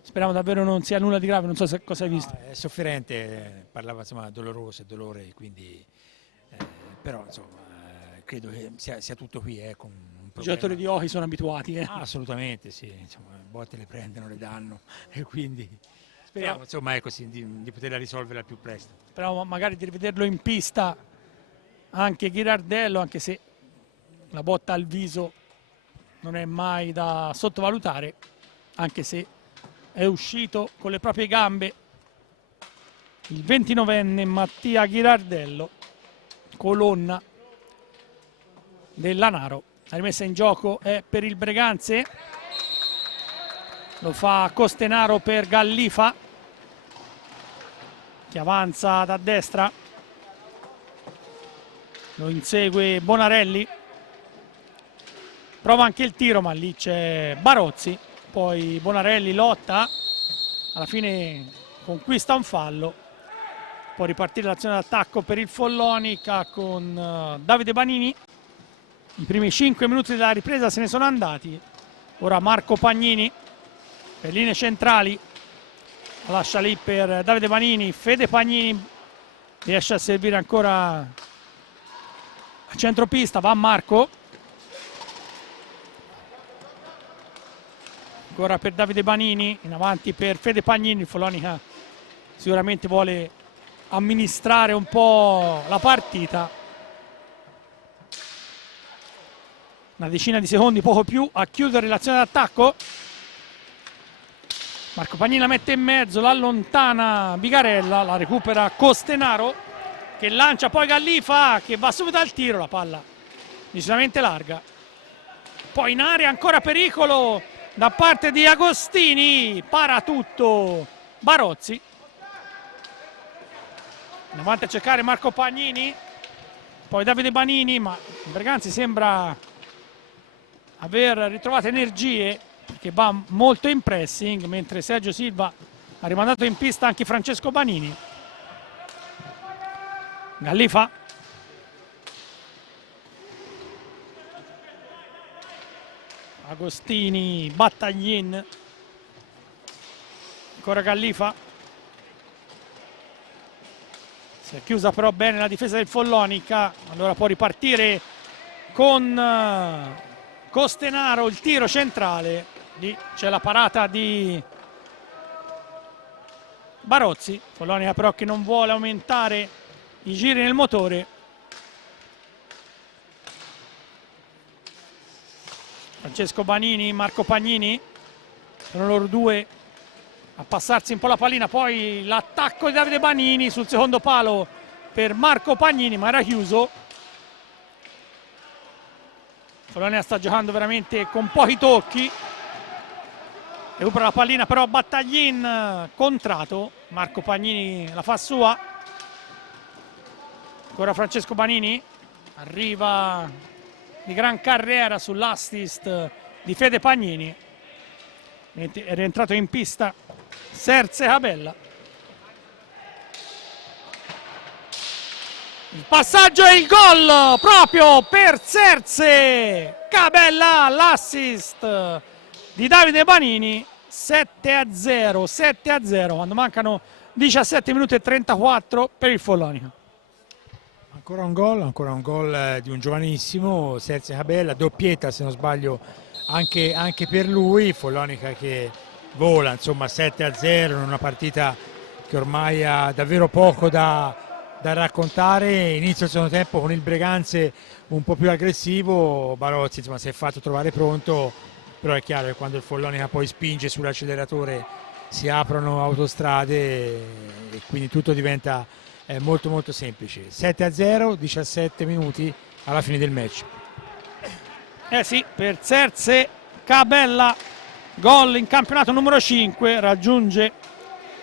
speriamo davvero non sia nulla di grave, non so se cosa hai visto. No, è sofferente, parlava insomma doloroso e dolore, quindi però insomma credo che sia tutto qui con un I giocatori di hockey sono abituati. Assolutamente sì, insomma, botte le prendono, le danno e quindi speriamo insomma è così, di poterla risolvere al più presto. Speriamo magari di rivederlo in pista anche Ghirardello, anche se la botta al viso non è mai da sottovalutare, anche se è uscito con le proprie gambe il 29enne Mattia Ghirardello, colonna del Lanaro. La rimessa in gioco è per il Breganze, lo fa Costenaro per Gallifa che avanza da destra, lo insegue Bonarelli, prova anche il tiro ma lì c'è Barozzi, poi Bonarelli lotta, alla fine conquista un fallo, può ripartire l'azione d'attacco per il Follonica con Davide Banini. I primi 5 minuti della ripresa se ne sono andati, ora Marco Pagnini per linee centrali, lascia lì per Davide Banini, Fede Pagnini riesce a servire ancora a centropista, va Marco, ancora per Davide Banini, in avanti per Fede Pagnini. Il Follonica sicuramente vuole amministrare un po' la partita, una decina di secondi, poco più, a chiudere l'azione d'attacco. Marco Pagnini la mette in mezzo, la allontana Bigarella, la recupera Costenaro che lancia poi Gallifa che va subito al tiro, la palla decisamente larga, poi in area ancora pericolo da parte di Agostini, para tutto Barozzi, in avanti a cercare Marco Pagnini, poi Davide Banini, ma Breganzi sembra aver ritrovato energie perché va molto in pressing, mentre Sergio Silva ha rimandato in pista anche Francesco Banini. Gallifa, Agostini, Battaglin, ancora Gallifa, si è chiusa però bene la difesa del Follonica, allora può ripartire con Costenaro, il tiro centrale, lì c'è la parata di Barozzi, Follonica però che non vuole aumentare i giri nel motore. Francesco Banini, Marco Pagnini, sono loro due a passarsi un po' la pallina, poi l'attacco di Davide Banini sul secondo palo per Marco Pagnini, ma era chiuso. Follonica sta giocando veramente con pochi tocchi, recupera la pallina però Battaglin, contrato, Marco Pagnini la fa sua, ancora Francesco Banini, arriva di gran carriera sull'assist di Fede Pagnini, è rientrato in pista Serse Cabella. Il passaggio e il gol proprio per Serse Cabella, l'assist di Davide Banini, 7-0 quando mancano 17 minuti e 34 per il Follonica. Ancora un gol di un giovanissimo, Sergio Cabella, doppietta se non sbaglio anche per lui, Follonica che vola, insomma 7-0 in una partita che ormai ha davvero poco da raccontare. Inizio il secondo tempo con il Breganze un po' più aggressivo, Barozzi insomma si è fatto trovare pronto, però è chiaro che quando il Follonica poi spinge sull'acceleratore si aprono autostrade e quindi tutto diventa molto molto semplice. 7-0, 17 minuti alla fine del match. Eh sì, per Serse Cabella, gol in campionato numero 5, raggiunge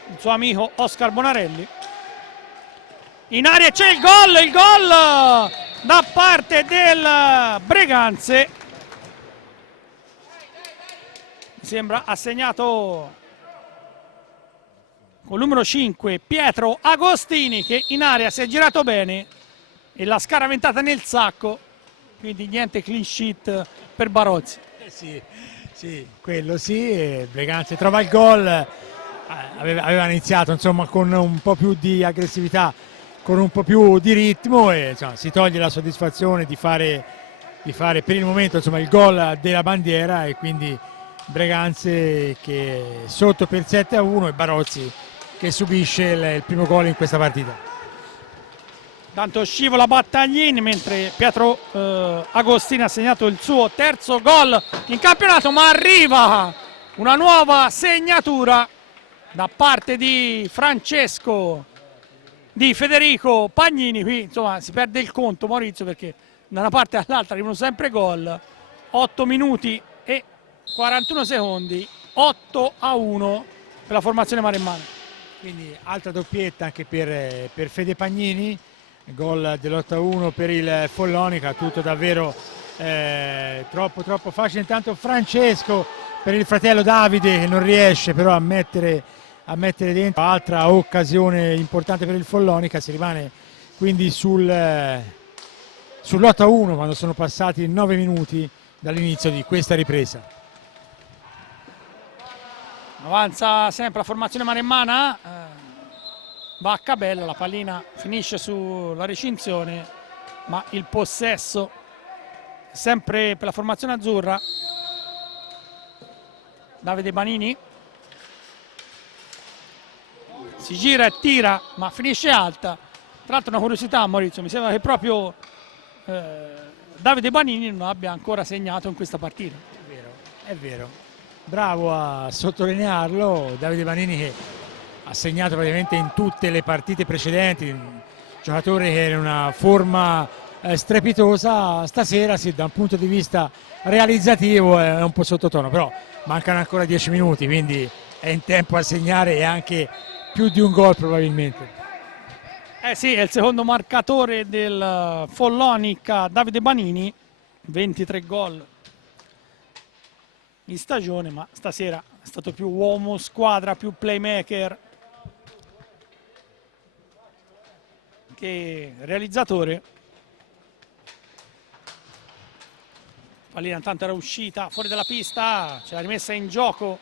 il suo amico Oscar Bonarelli. In aria c'è il gol da parte del Breganze. Mi sembra assegnato con il numero 5 Pietro Agostini, che in area si è girato bene e l'ha scaraventata nel sacco, quindi niente clean sheet per Barozzi. Sì, quello sì, Breganze trova il gol, aveva iniziato insomma con un po' più di aggressività, con un po' più di ritmo e insomma, si toglie la soddisfazione di fare per il momento insomma, il gol della bandiera e quindi Breganze che è sotto per 7-1 e Barozzi che subisce il primo gol in questa partita. Tanto scivola Battaglini mentre Pietro Agostini ha segnato il suo terzo gol in campionato, ma arriva una nuova segnatura da parte di Federico Pagnini. Qui insomma si perde il conto, Maurizio, perché da una parte all'altra arrivano sempre gol. 8 minuti e 41 secondi, 8-1 per la formazione maremmana. Quindi altra doppietta anche per Fede Pagnini, gol dell'8-1 per il Follonica, tutto davvero troppo facile. Intanto Francesco per il fratello Davide che non riesce però a mettere dentro. Altra occasione importante per il Follonica, si rimane quindi sull'8-1 quando sono passati 9 minuti dall'inizio di questa ripresa. Avanza sempre la formazione maremmana, va a Cabella, la pallina finisce sulla recinzione, ma il possesso sempre per la formazione azzurra. Davide Banini si gira e tira, ma finisce alta. Tra l'altro una curiosità, Maurizio, mi sembra che proprio Davide Banini non abbia ancora segnato in questa partita. È vero. Bravo a sottolinearlo, Davide Banini che ha segnato praticamente in tutte le partite precedenti, un giocatore che era in una forma strepitosa. Stasera sì, da un punto di vista realizzativo è un po' sottotono, però mancano ancora 10 minuti, quindi è in tempo a segnare e anche più di un gol probabilmente. Eh sì, è il secondo marcatore del Follonica, Davide Banini, 23 gol in stagione, ma stasera è stato più uomo squadra, più playmaker che realizzatore. Pallina intanto era uscita fuori dalla pista, ce l'ha rimessa in gioco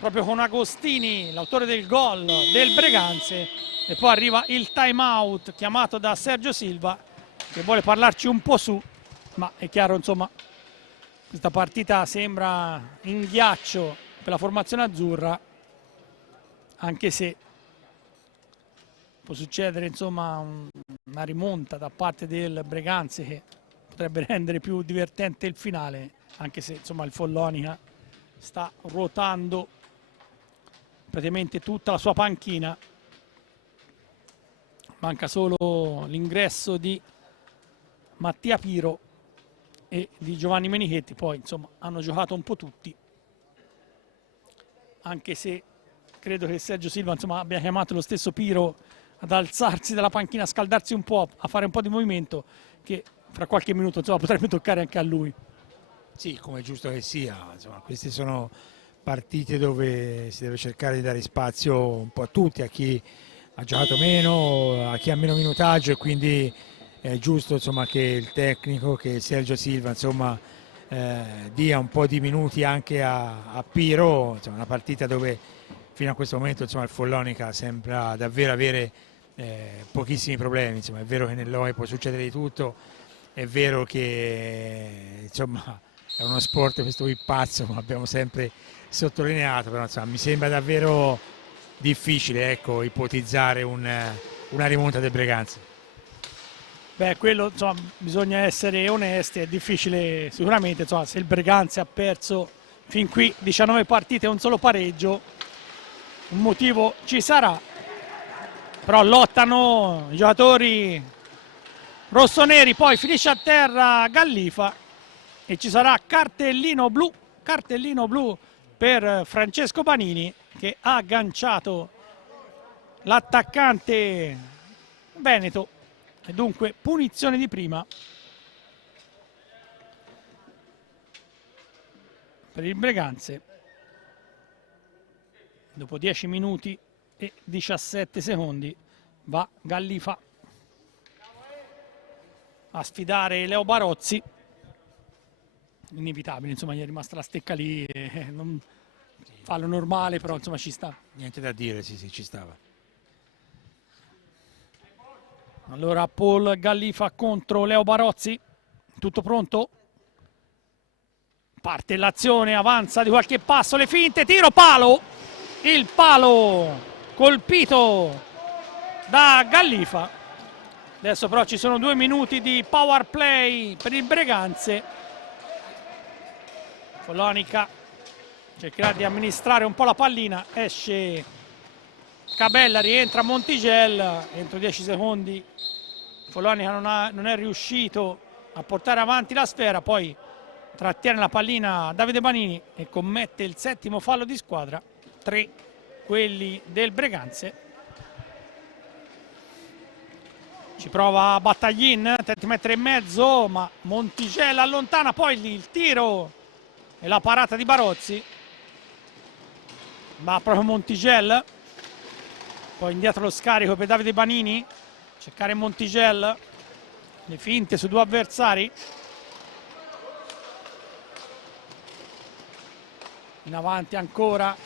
proprio con Agostini, l'autore del gol del Breganze, e poi arriva il time out chiamato da Sergio Silva che vuole parlarci un po' su, ma è chiaro insomma questa partita sembra in ghiaccio per la formazione azzurra, anche se può succedere insomma una rimonta da parte del Breganze che potrebbe rendere più divertente il finale, anche se insomma il Follonica sta ruotando praticamente tutta la sua panchina. Manca solo l'ingresso di Mattia Piro e di Giovanni Menichetti, poi insomma hanno giocato un po' tutti, anche se credo che Sergio Silva insomma abbia chiamato lo stesso Piro ad alzarsi dalla panchina, a scaldarsi un po', a fare un po' di movimento che fra qualche minuto insomma potrebbe toccare anche a lui. Sì, come è giusto che sia, insomma, queste sono partite dove si deve cercare di dare spazio un po' a tutti, a chi ha giocato meno, a chi ha meno minutaggio, e quindi è giusto insomma, che il tecnico, che Sergio Silva insomma, dia un po' di minuti anche a Piro, insomma, una partita dove fino a questo momento insomma, il Follonica sembra davvero avere pochissimi problemi, insomma. È vero che nell'hockey può succedere di tutto, è vero che insomma è uno sport questo qui pazzo, come abbiamo sempre sottolineato, però insomma, mi sembra davvero difficile, ecco, ipotizzare una rimonta del Breganze. Beh, quello insomma, bisogna essere onesti, è difficile sicuramente, insomma, se il Breganze ha perso fin qui 19 partite e un solo pareggio, un motivo ci sarà, però lottano i giocatori rossoneri, poi finisce a terra Gallifa e ci sarà cartellino blu per Francesco Panini, che ha agganciato l'attaccante veneto e dunque punizione di prima per il Breganze. Dopo 10 minuti e 17 secondi va Gallifa a sfidare Leo Barozzi. Inevitabile, insomma, gli è rimasta la stecca lì, non fallo normale, però insomma ci sta. Niente da dire, sì, ci stava. Allora Paul Gallifa contro Leo Barozzi, tutto pronto? Parte l'azione, avanza di qualche passo, le finte, tiro, palo! Il palo colpito da Gallifa. Adesso però ci sono 2 minuti di power play per il Breganze. Follonica cercherà di amministrare un po' la pallina, esce Cabella, rientra Montigel, entro 10 secondi Follonica non è riuscito a portare avanti la sfera, poi trattiene la pallina Davide Banini e commette il 7° fallo di squadra, 3 quelli del Breganze. Ci prova Battaglin, tenta di mettere in mezzo, ma Montigel allontana, poi il tiro e la parata di Barozzi. Va proprio Montigel, poi indietro lo scarico per Davide Banini, cercare Montigel, le finte su 2 avversari. In avanti ancora,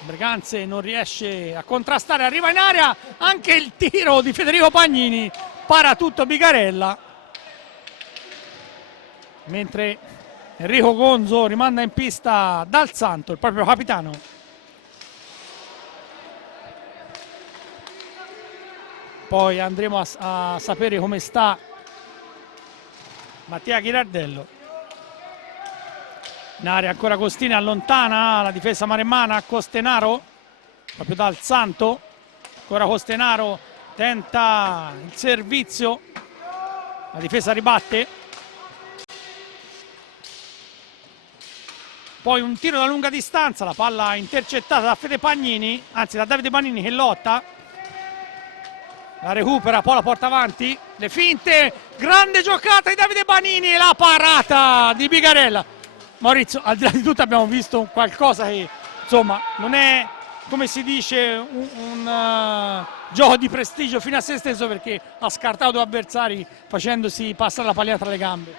Breganze non riesce a contrastare, arriva in area anche il tiro di Federico Pagnini, para tutto Bigarella, mentre Enrico Gonzo rimanda in pista Dal Santo, il proprio capitano. Poi andremo a sapere come sta Mattia Ghirardello. In area ancora Costini, allontana la difesa maremmana, Costenaro, proprio Dal Santo. Ancora Costenaro, tenta il servizio, la difesa ribatte. Poi un tiro da lunga distanza, la palla intercettata da Fede Pagnini, anzi da Davide Pagnini che lotta. La recupera, poi la porta avanti, le finte, grande giocata di Davide Banini e la parata di Bigarella. Maurizio, al di là di tutto abbiamo visto qualcosa che insomma non è, come si dice, un gioco di prestigio fino a se stesso, perché ha scartato 2 avversari facendosi passare la pallina tra le gambe.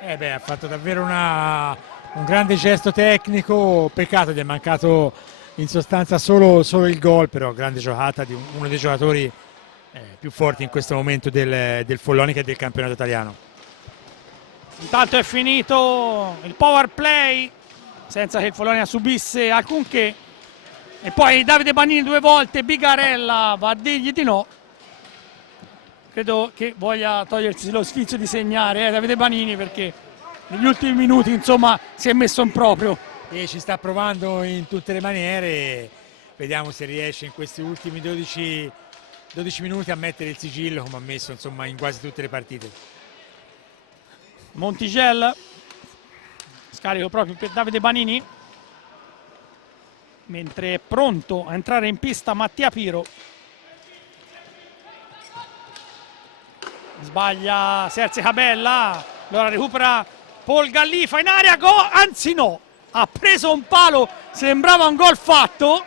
Ha fatto davvero un grande gesto tecnico, peccato gli è mancato in sostanza solo il gol, però grande giocata di uno dei giocatori più forti in questo momento del Follonica e del campionato italiano. Intanto è finito il power play senza che il Follonica subisse alcunché, e poi Davide Banini 2 volte, Bigarella va a dirgli di no. Credo che voglia togliersi lo sfizio di segnare Davide Banini, perché negli ultimi minuti insomma si è messo in proprio e ci sta provando in tutte le maniere. Vediamo se riesce in questi ultimi 12 minuti a mettere il sigillo come ha messo insomma in quasi tutte le partite. Montigel, scarico proprio per Davide Banini, mentre è pronto a entrare in pista Mattia Piro. Sbaglia Serse Cabella, allora recupera Paul Gallifa in area, gol, anzi no, ha preso un palo, sembrava un gol fatto,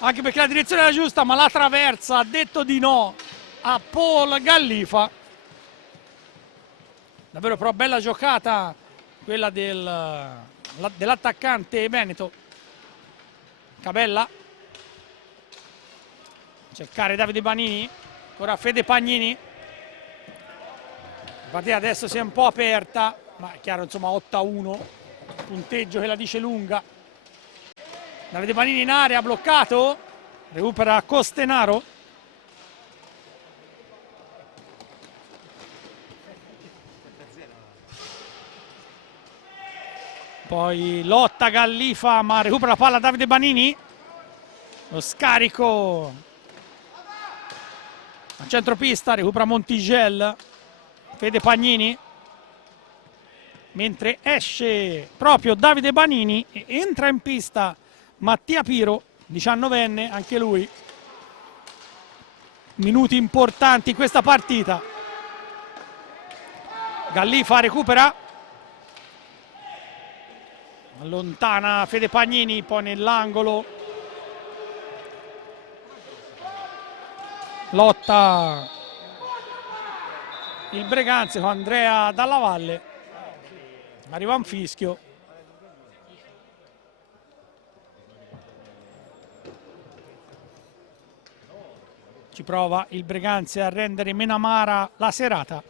anche perché la direzione era giusta, ma la traversa ha detto di no a Paul Gallifa. Davvero però bella giocata quella dell'attaccante veneto. Cabella, cercare Davide Banini, Ancora Fede Pagnini. La partita adesso si è un po' aperta, ma è chiaro, insomma, 8-1, punteggio che la dice lunga. Davide Pagnini in area, bloccato, recupera Costenaro. Poi lotta Gallifa, ma recupera la palla Davide Banini. Lo scarico a centropista, recupera Montigel. Fede Pagnini. Mentre esce proprio Davide Banini e entra in pista Mattia Piro, 19enne, anche lui. Minuti importanti in questa partita. Gallifa recupera. Allontana Fede Pagnini, poi nell'angolo. Lotta il Breganze con Andrea Dalla Valle. Arriva un fischio. Ci prova il Breganze a rendere meno amara la serata.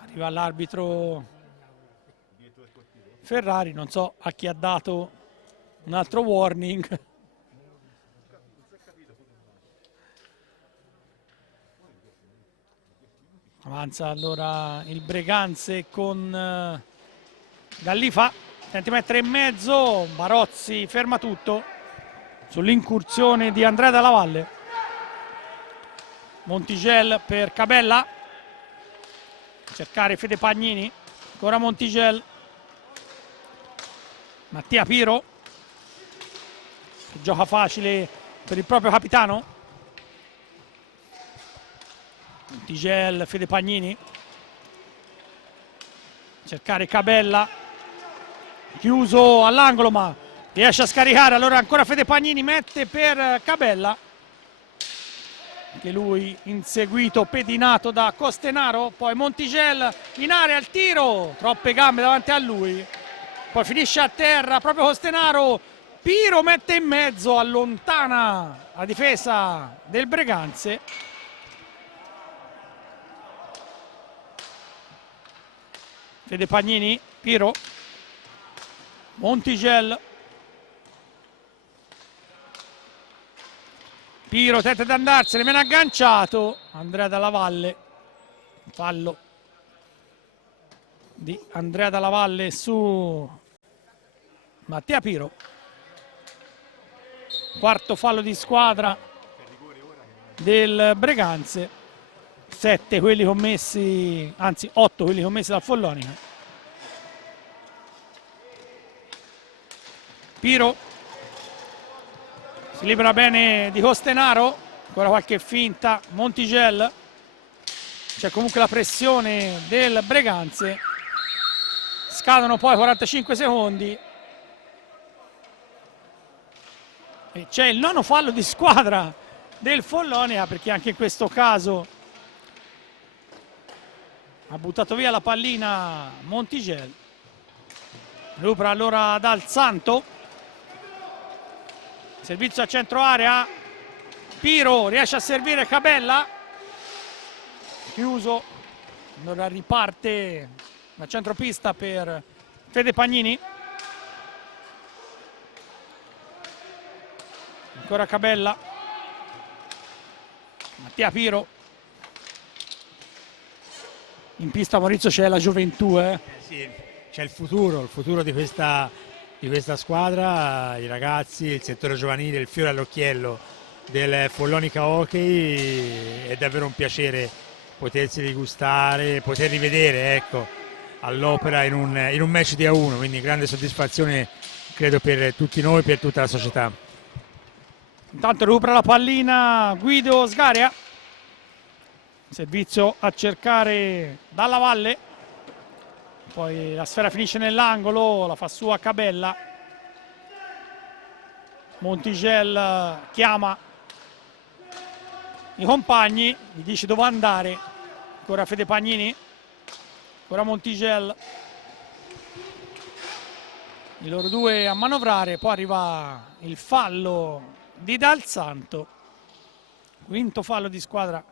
Arriva l'arbitro Ferrari, non so a chi ha dato un altro warning. Avanza allora il Breganze con Gallifa, tenta di mettere in mezzo, Barozzi ferma tutto sull'incursione di Andrea Dalla Valle. Montigel per Cabella, cercare Fede Pagnini, ancora Montigel, Mattia Piro, che gioca facile per il proprio capitano. Montigel, Fede Pagnini, cercare Cabella, chiuso all'angolo ma riesce a scaricare, allora ancora Fede Pagnini mette per Cabella, che lui inseguito, pedinato da Costenaro. Poi Montigel in area al tiro, troppe gambe davanti a lui, poi finisce a terra proprio Costenaro. Piro mette in mezzo, allontana la difesa del Breganze. Fede Pagnini, Piro, Montigel, Piro tenta di andarsene, viene agganciato Andrea Dalla Valle. Fallo di Andrea Dalla Valle su Mattia Piro. Quarto fallo di squadra del Breganze. 7 quelli commessi, anzi 8 quelli commessi dal Follonica. Piro si libera bene di Costenaro, ancora qualche finta, Montigel, c'è comunque la pressione del Breganze, scadono poi 45 secondi e c'è il nono fallo di squadra del Follonia, perché anche in questo caso ha buttato via la pallina Montigel. Recupera allora dal Santo, servizio a centro area, Piro riesce a servire Cabella, chiuso, allora riparte da centropista per Fede Pagnini. Ancora Cabella, Mattia Piro. In pista Maurizio c'è la gioventù, Sì, c'è il futuro di questa squadra, i ragazzi, il settore giovanile, il fiore all'occhiello del Follonica Hockey. È davvero un piacere potersi gustare, poterli vedere, ecco, all'opera in un match di A1, quindi grande soddisfazione credo per tutti noi, per tutta la società. Intanto recupera la pallina Guido Sgaria, servizio a cercare Dalla Valle, poi la sfera finisce nell'angolo, la fa sua Cabella. Montigel chiama i compagni, gli dice dove andare, ancora Fede Pagnini, ancora Montigel, i loro due a manovrare, poi arriva il fallo di Dal Santo, quinto fallo di squadra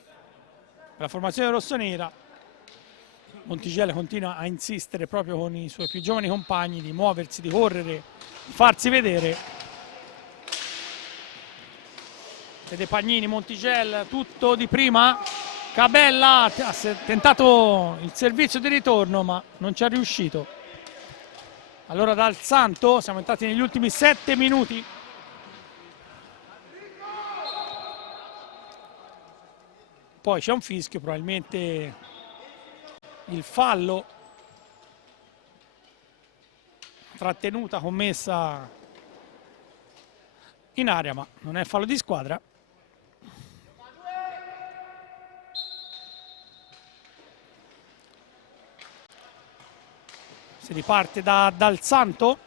per la formazione rossonera. Monticello continua a insistere proprio con i suoi più giovani compagni di muoversi, di correre, di farsi vedere. Vede Pagnini, Monticello, tutto di prima. Cabella ha tentato il servizio di ritorno ma non ci è riuscito. Allora Dal Santo, siamo entrati negli ultimi 7 minuti. Poi c'è un fischio, probabilmente il fallo, trattenuta commessa in area, ma non è fallo di squadra. Si riparte da Dal Santo,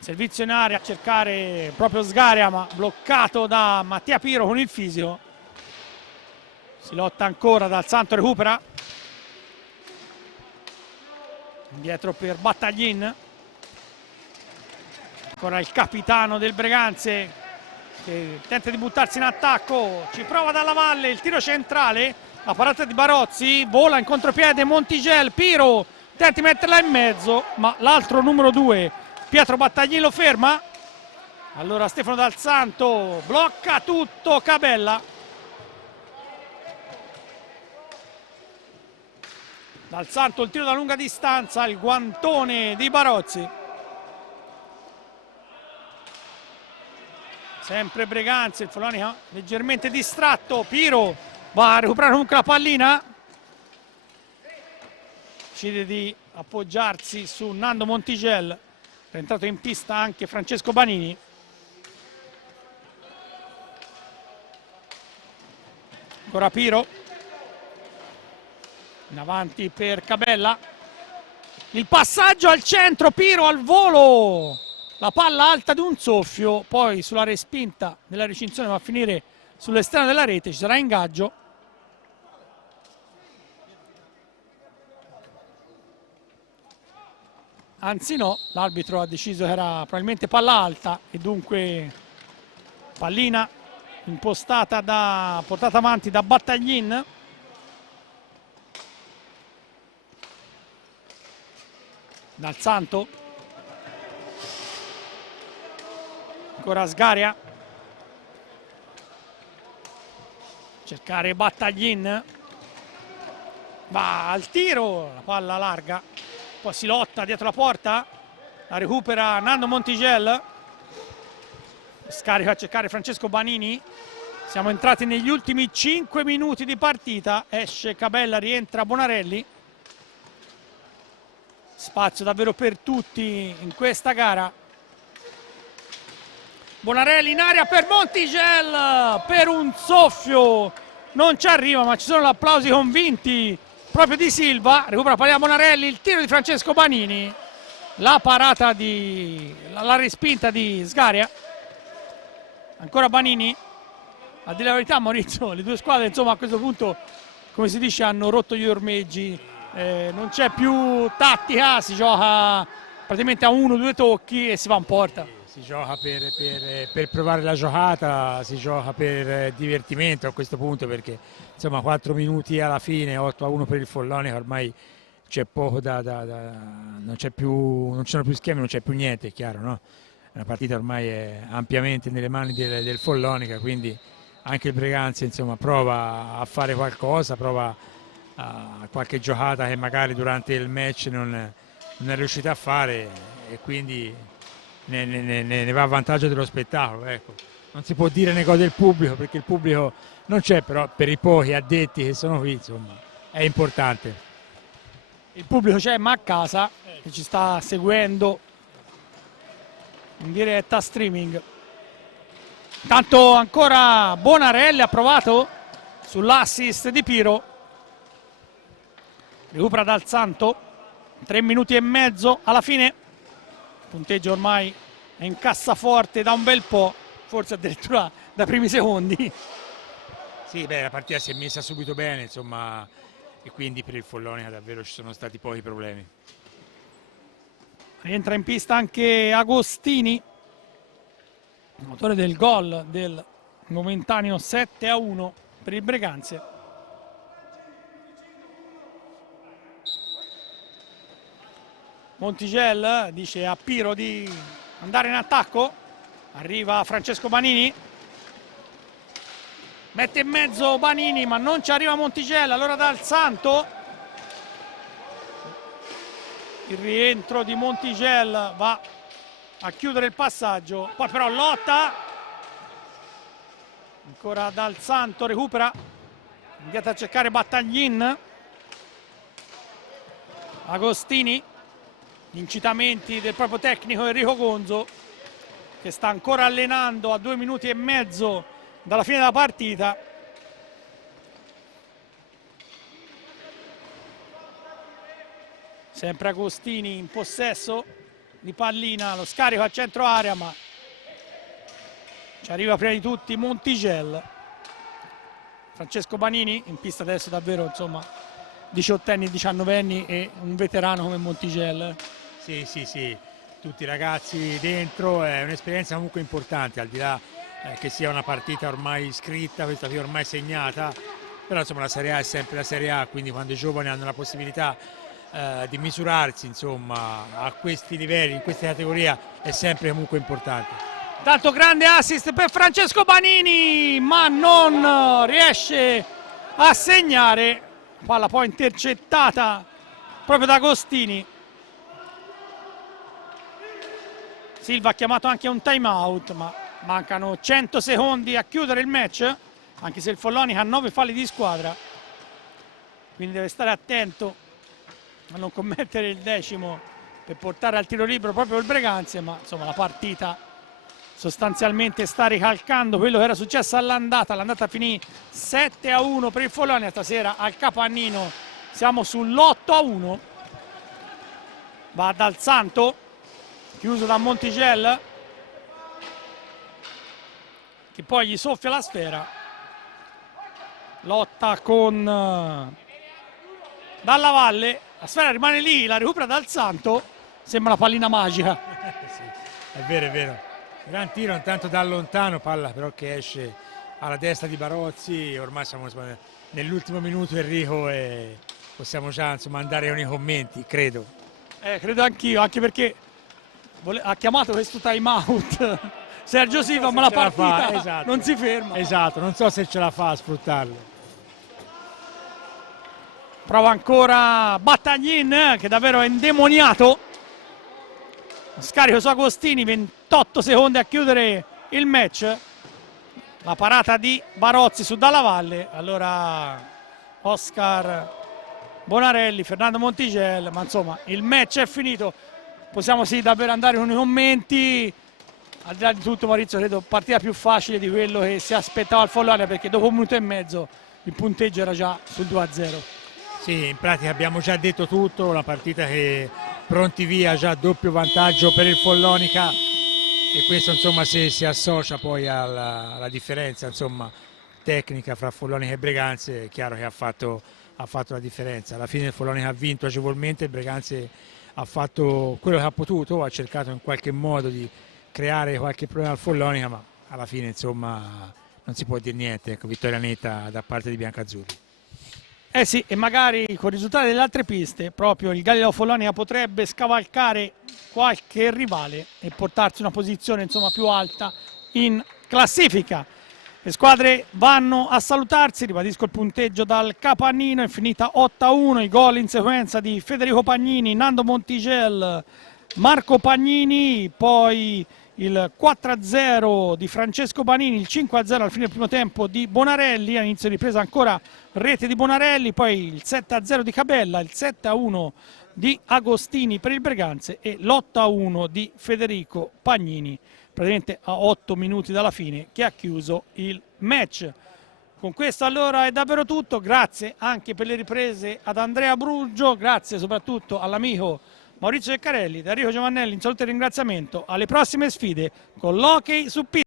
servizio in area a cercare proprio Sgaria, ma bloccato da Mattia Piro con il fisico. Si lotta ancora, Dal Santo recupera, indietro per Battaglin, ancora il capitano del Breganze che tenta di buttarsi in attacco, ci prova dalla valle, il tiro centrale, la parata di Barozzi, vola in contropiede Monticello, Piro tenta di metterla in mezzo, ma l'altro numero 2, Pietro Battaglin, lo ferma. Allora Stefano Dal Santo blocca tutto, Cabella. Dal Santo il tiro da lunga distanza, il guantone di Barozzi. Sempre Breganze, il Follonica leggermente distratto, Piro va a recuperare comunque la pallina. Decide di appoggiarsi su Nando Monticello, è entrato in pista anche Francesco Banini. Ancora Piro. In avanti per Cabella, il passaggio al centro, Piro al volo, la palla alta di un soffio, poi sulla respinta della recinzione va a finire sull'esterno della rete, ci sarà ingaggio. Anzi no, l'arbitro ha deciso che era probabilmente palla alta e dunque pallina impostata portata avanti da Battaglin. Dal Santo, ancora Sgaria, cercare Battaglin, va al tiro, la palla larga, poi si lotta dietro la porta, la recupera Nando Monticello, scarica a cercare Francesco Banini. Siamo entrati negli ultimi 5 minuti di partita, esce Cabella, rientra Bonarelli. Spazio davvero per tutti in questa gara. Bonarelli in aria per Monticello, per un soffio non ci arriva, ma ci sono gli applausi convinti proprio di Silva. Recupera palla Bonarelli, il tiro di Francesco Banini, la parata la respinta di Sgaria. Ancora Banini. A dire la verità, Maurizio, le due squadre insomma a questo punto, come si dice, hanno rotto gli ormeggi. Non c'è più tattica, si gioca praticamente a 1-2 tocchi e si va in porta. Si gioca per provare la giocata, si gioca per divertimento a questo punto, perché insomma 4 minuti alla fine, 8-1 per il Follonica, ormai c'è poco non c'erano più schemi, non c'è più niente, è chiaro, no? La partita ormai è ampiamente nelle mani del Follonica, quindi anche il Breganze insomma prova a fare qualcosa, prova a qualche giocata che magari durante il match non è riuscita a fare e quindi ne va a vantaggio dello spettacolo. Ecco. Non si può dire nei cose del pubblico perché il pubblico non c'è, però per i pochi addetti che sono qui insomma è importante. Il pubblico c'è, ma a casa che ci sta seguendo in diretta streaming. Intanto ancora Bonarelli ha provato sull'assist di Piro. Recupera Dal Santo, 3 minuti e mezzo alla fine. Il punteggio ormai è in cassaforte da un bel po', forse addirittura dai primi secondi. Sì, beh, la partita si è messa subito bene, insomma e quindi per il Follonica davvero ci sono stati pochi problemi. Rientra in pista anche Agostini, autore del gol del momentaneo 7-1 per il Breganze. Montigel dice a Piro di andare in attacco, arriva Francesco Banini, mette in mezzo Banini ma non ci arriva Montigel, allora Dal Santo. Il rientro di Montigel va a chiudere il passaggio, poi però lotta, ancora Dal Santo, recupera, andiamo a cercare Battaglin, Agostini, gli incitamenti del proprio tecnico Enrico Gonzo, che sta ancora allenando a 2 minuti e mezzo dalla fine della partita. Sempre Agostini in possesso di pallina, lo scarico al centro area, ma ci arriva prima di tutti Montigel. Francesco Banini in pista adesso davvero, insomma, 18enni e 19enni e un veterano come Montigel. Sì, tutti i ragazzi dentro, è un'esperienza comunque importante, al di là che sia una partita ormai scritta, questa qui ormai segnata, però insomma la Serie A è sempre la Serie A, quindi quando i giovani hanno la possibilità di misurarsi insomma a questi livelli, in questa categoria, è sempre comunque importante. Tanto grande assist per Francesco Banini, ma non riesce a segnare, palla poi intercettata proprio da Agostini. Silva ha chiamato anche un time out, ma mancano 100 secondi a chiudere il match, anche se il Follonica ha 9 falli di squadra, quindi deve stare attento a non commettere il 10° per portare al tiro libero proprio il Breganze, ma insomma la partita sostanzialmente sta ricalcando quello che era successo all'andata. L'andata finì 7-1 per il Follonica, stasera al Capannino siamo sull'8-1. Va Dal Santo, chiuso da Montigel, che poi gli soffia la sfera, lotta con Dalla Valle, la sfera rimane lì, la recupera Dal Santo, sembra una pallina magica. Sì, è vero, gran tiro intanto da lontano, palla però che esce alla destra di Barozzi. Ormai siamo nell'ultimo minuto, Enrico, e possiamo già insomma andare con i commenti, credo. Credo anch'io, anche perché ha chiamato questo time out Sergio Silva, ma la partita esatto, non si ferma. Esatto, non so se ce la fa a sfruttarlo. Prova ancora Battaglin, che davvero è indemoniato. Scarico su Agostini, 28 secondi a chiudere il match. La parata di Barozzi su Dalla Valle. Allora Oscar Bonarelli, Fernando Montigel, ma insomma il match è finito. Possiamo sì davvero andare con i commenti. Al di là di tutto, Maurizio, credo partita più facile di quello che si aspettava al Follonica, perché dopo 1 minuto e mezzo il punteggio era già sul 2-0. Sì, in pratica abbiamo già detto tutto, una partita che pronti via, già doppio vantaggio per il Follonica, e questo insomma se si associa poi alla differenza insomma tecnica fra Follonica e Breganze, è chiaro che ha fatto la differenza. Alla fine il Follonica ha vinto agevolmente, il Breganze ha fatto quello che ha potuto, ha cercato in qualche modo di creare qualche problema al Follonica, ma alla fine insomma non si può dire niente, ecco, vittoria netta da parte di biancazzurri. Eh sì, e magari con i risultati delle altre piste proprio il Galileo Follonica potrebbe scavalcare qualche rivale e portarsi una posizione insomma più alta in classifica. Le squadre vanno a salutarsi, ribadisco il punteggio dal Capannino, è finita 8-1, i gol in sequenza di Federico Pagnini, Nando Montigel, Marco Pagnini, poi il 4-0 di Francesco Banini, il 5-0 alla fine del primo tempo di Bonarelli, all'inizio di ripresa ancora rete di Bonarelli, poi il 7-0 di Cabella, il 7-1 di Agostini per il Breganze e l'8-1 di Federico Pagnini, praticamente a 8 minuti dalla fine, che ha chiuso il match. Con questo allora è davvero tutto, grazie anche per le riprese ad Andrea Brugio, grazie soprattutto all'amico Maurizio Ceccarelli, da Enrico Giovannelli, in saluto e ringraziamento, alle prossime sfide con l'hockey su pista.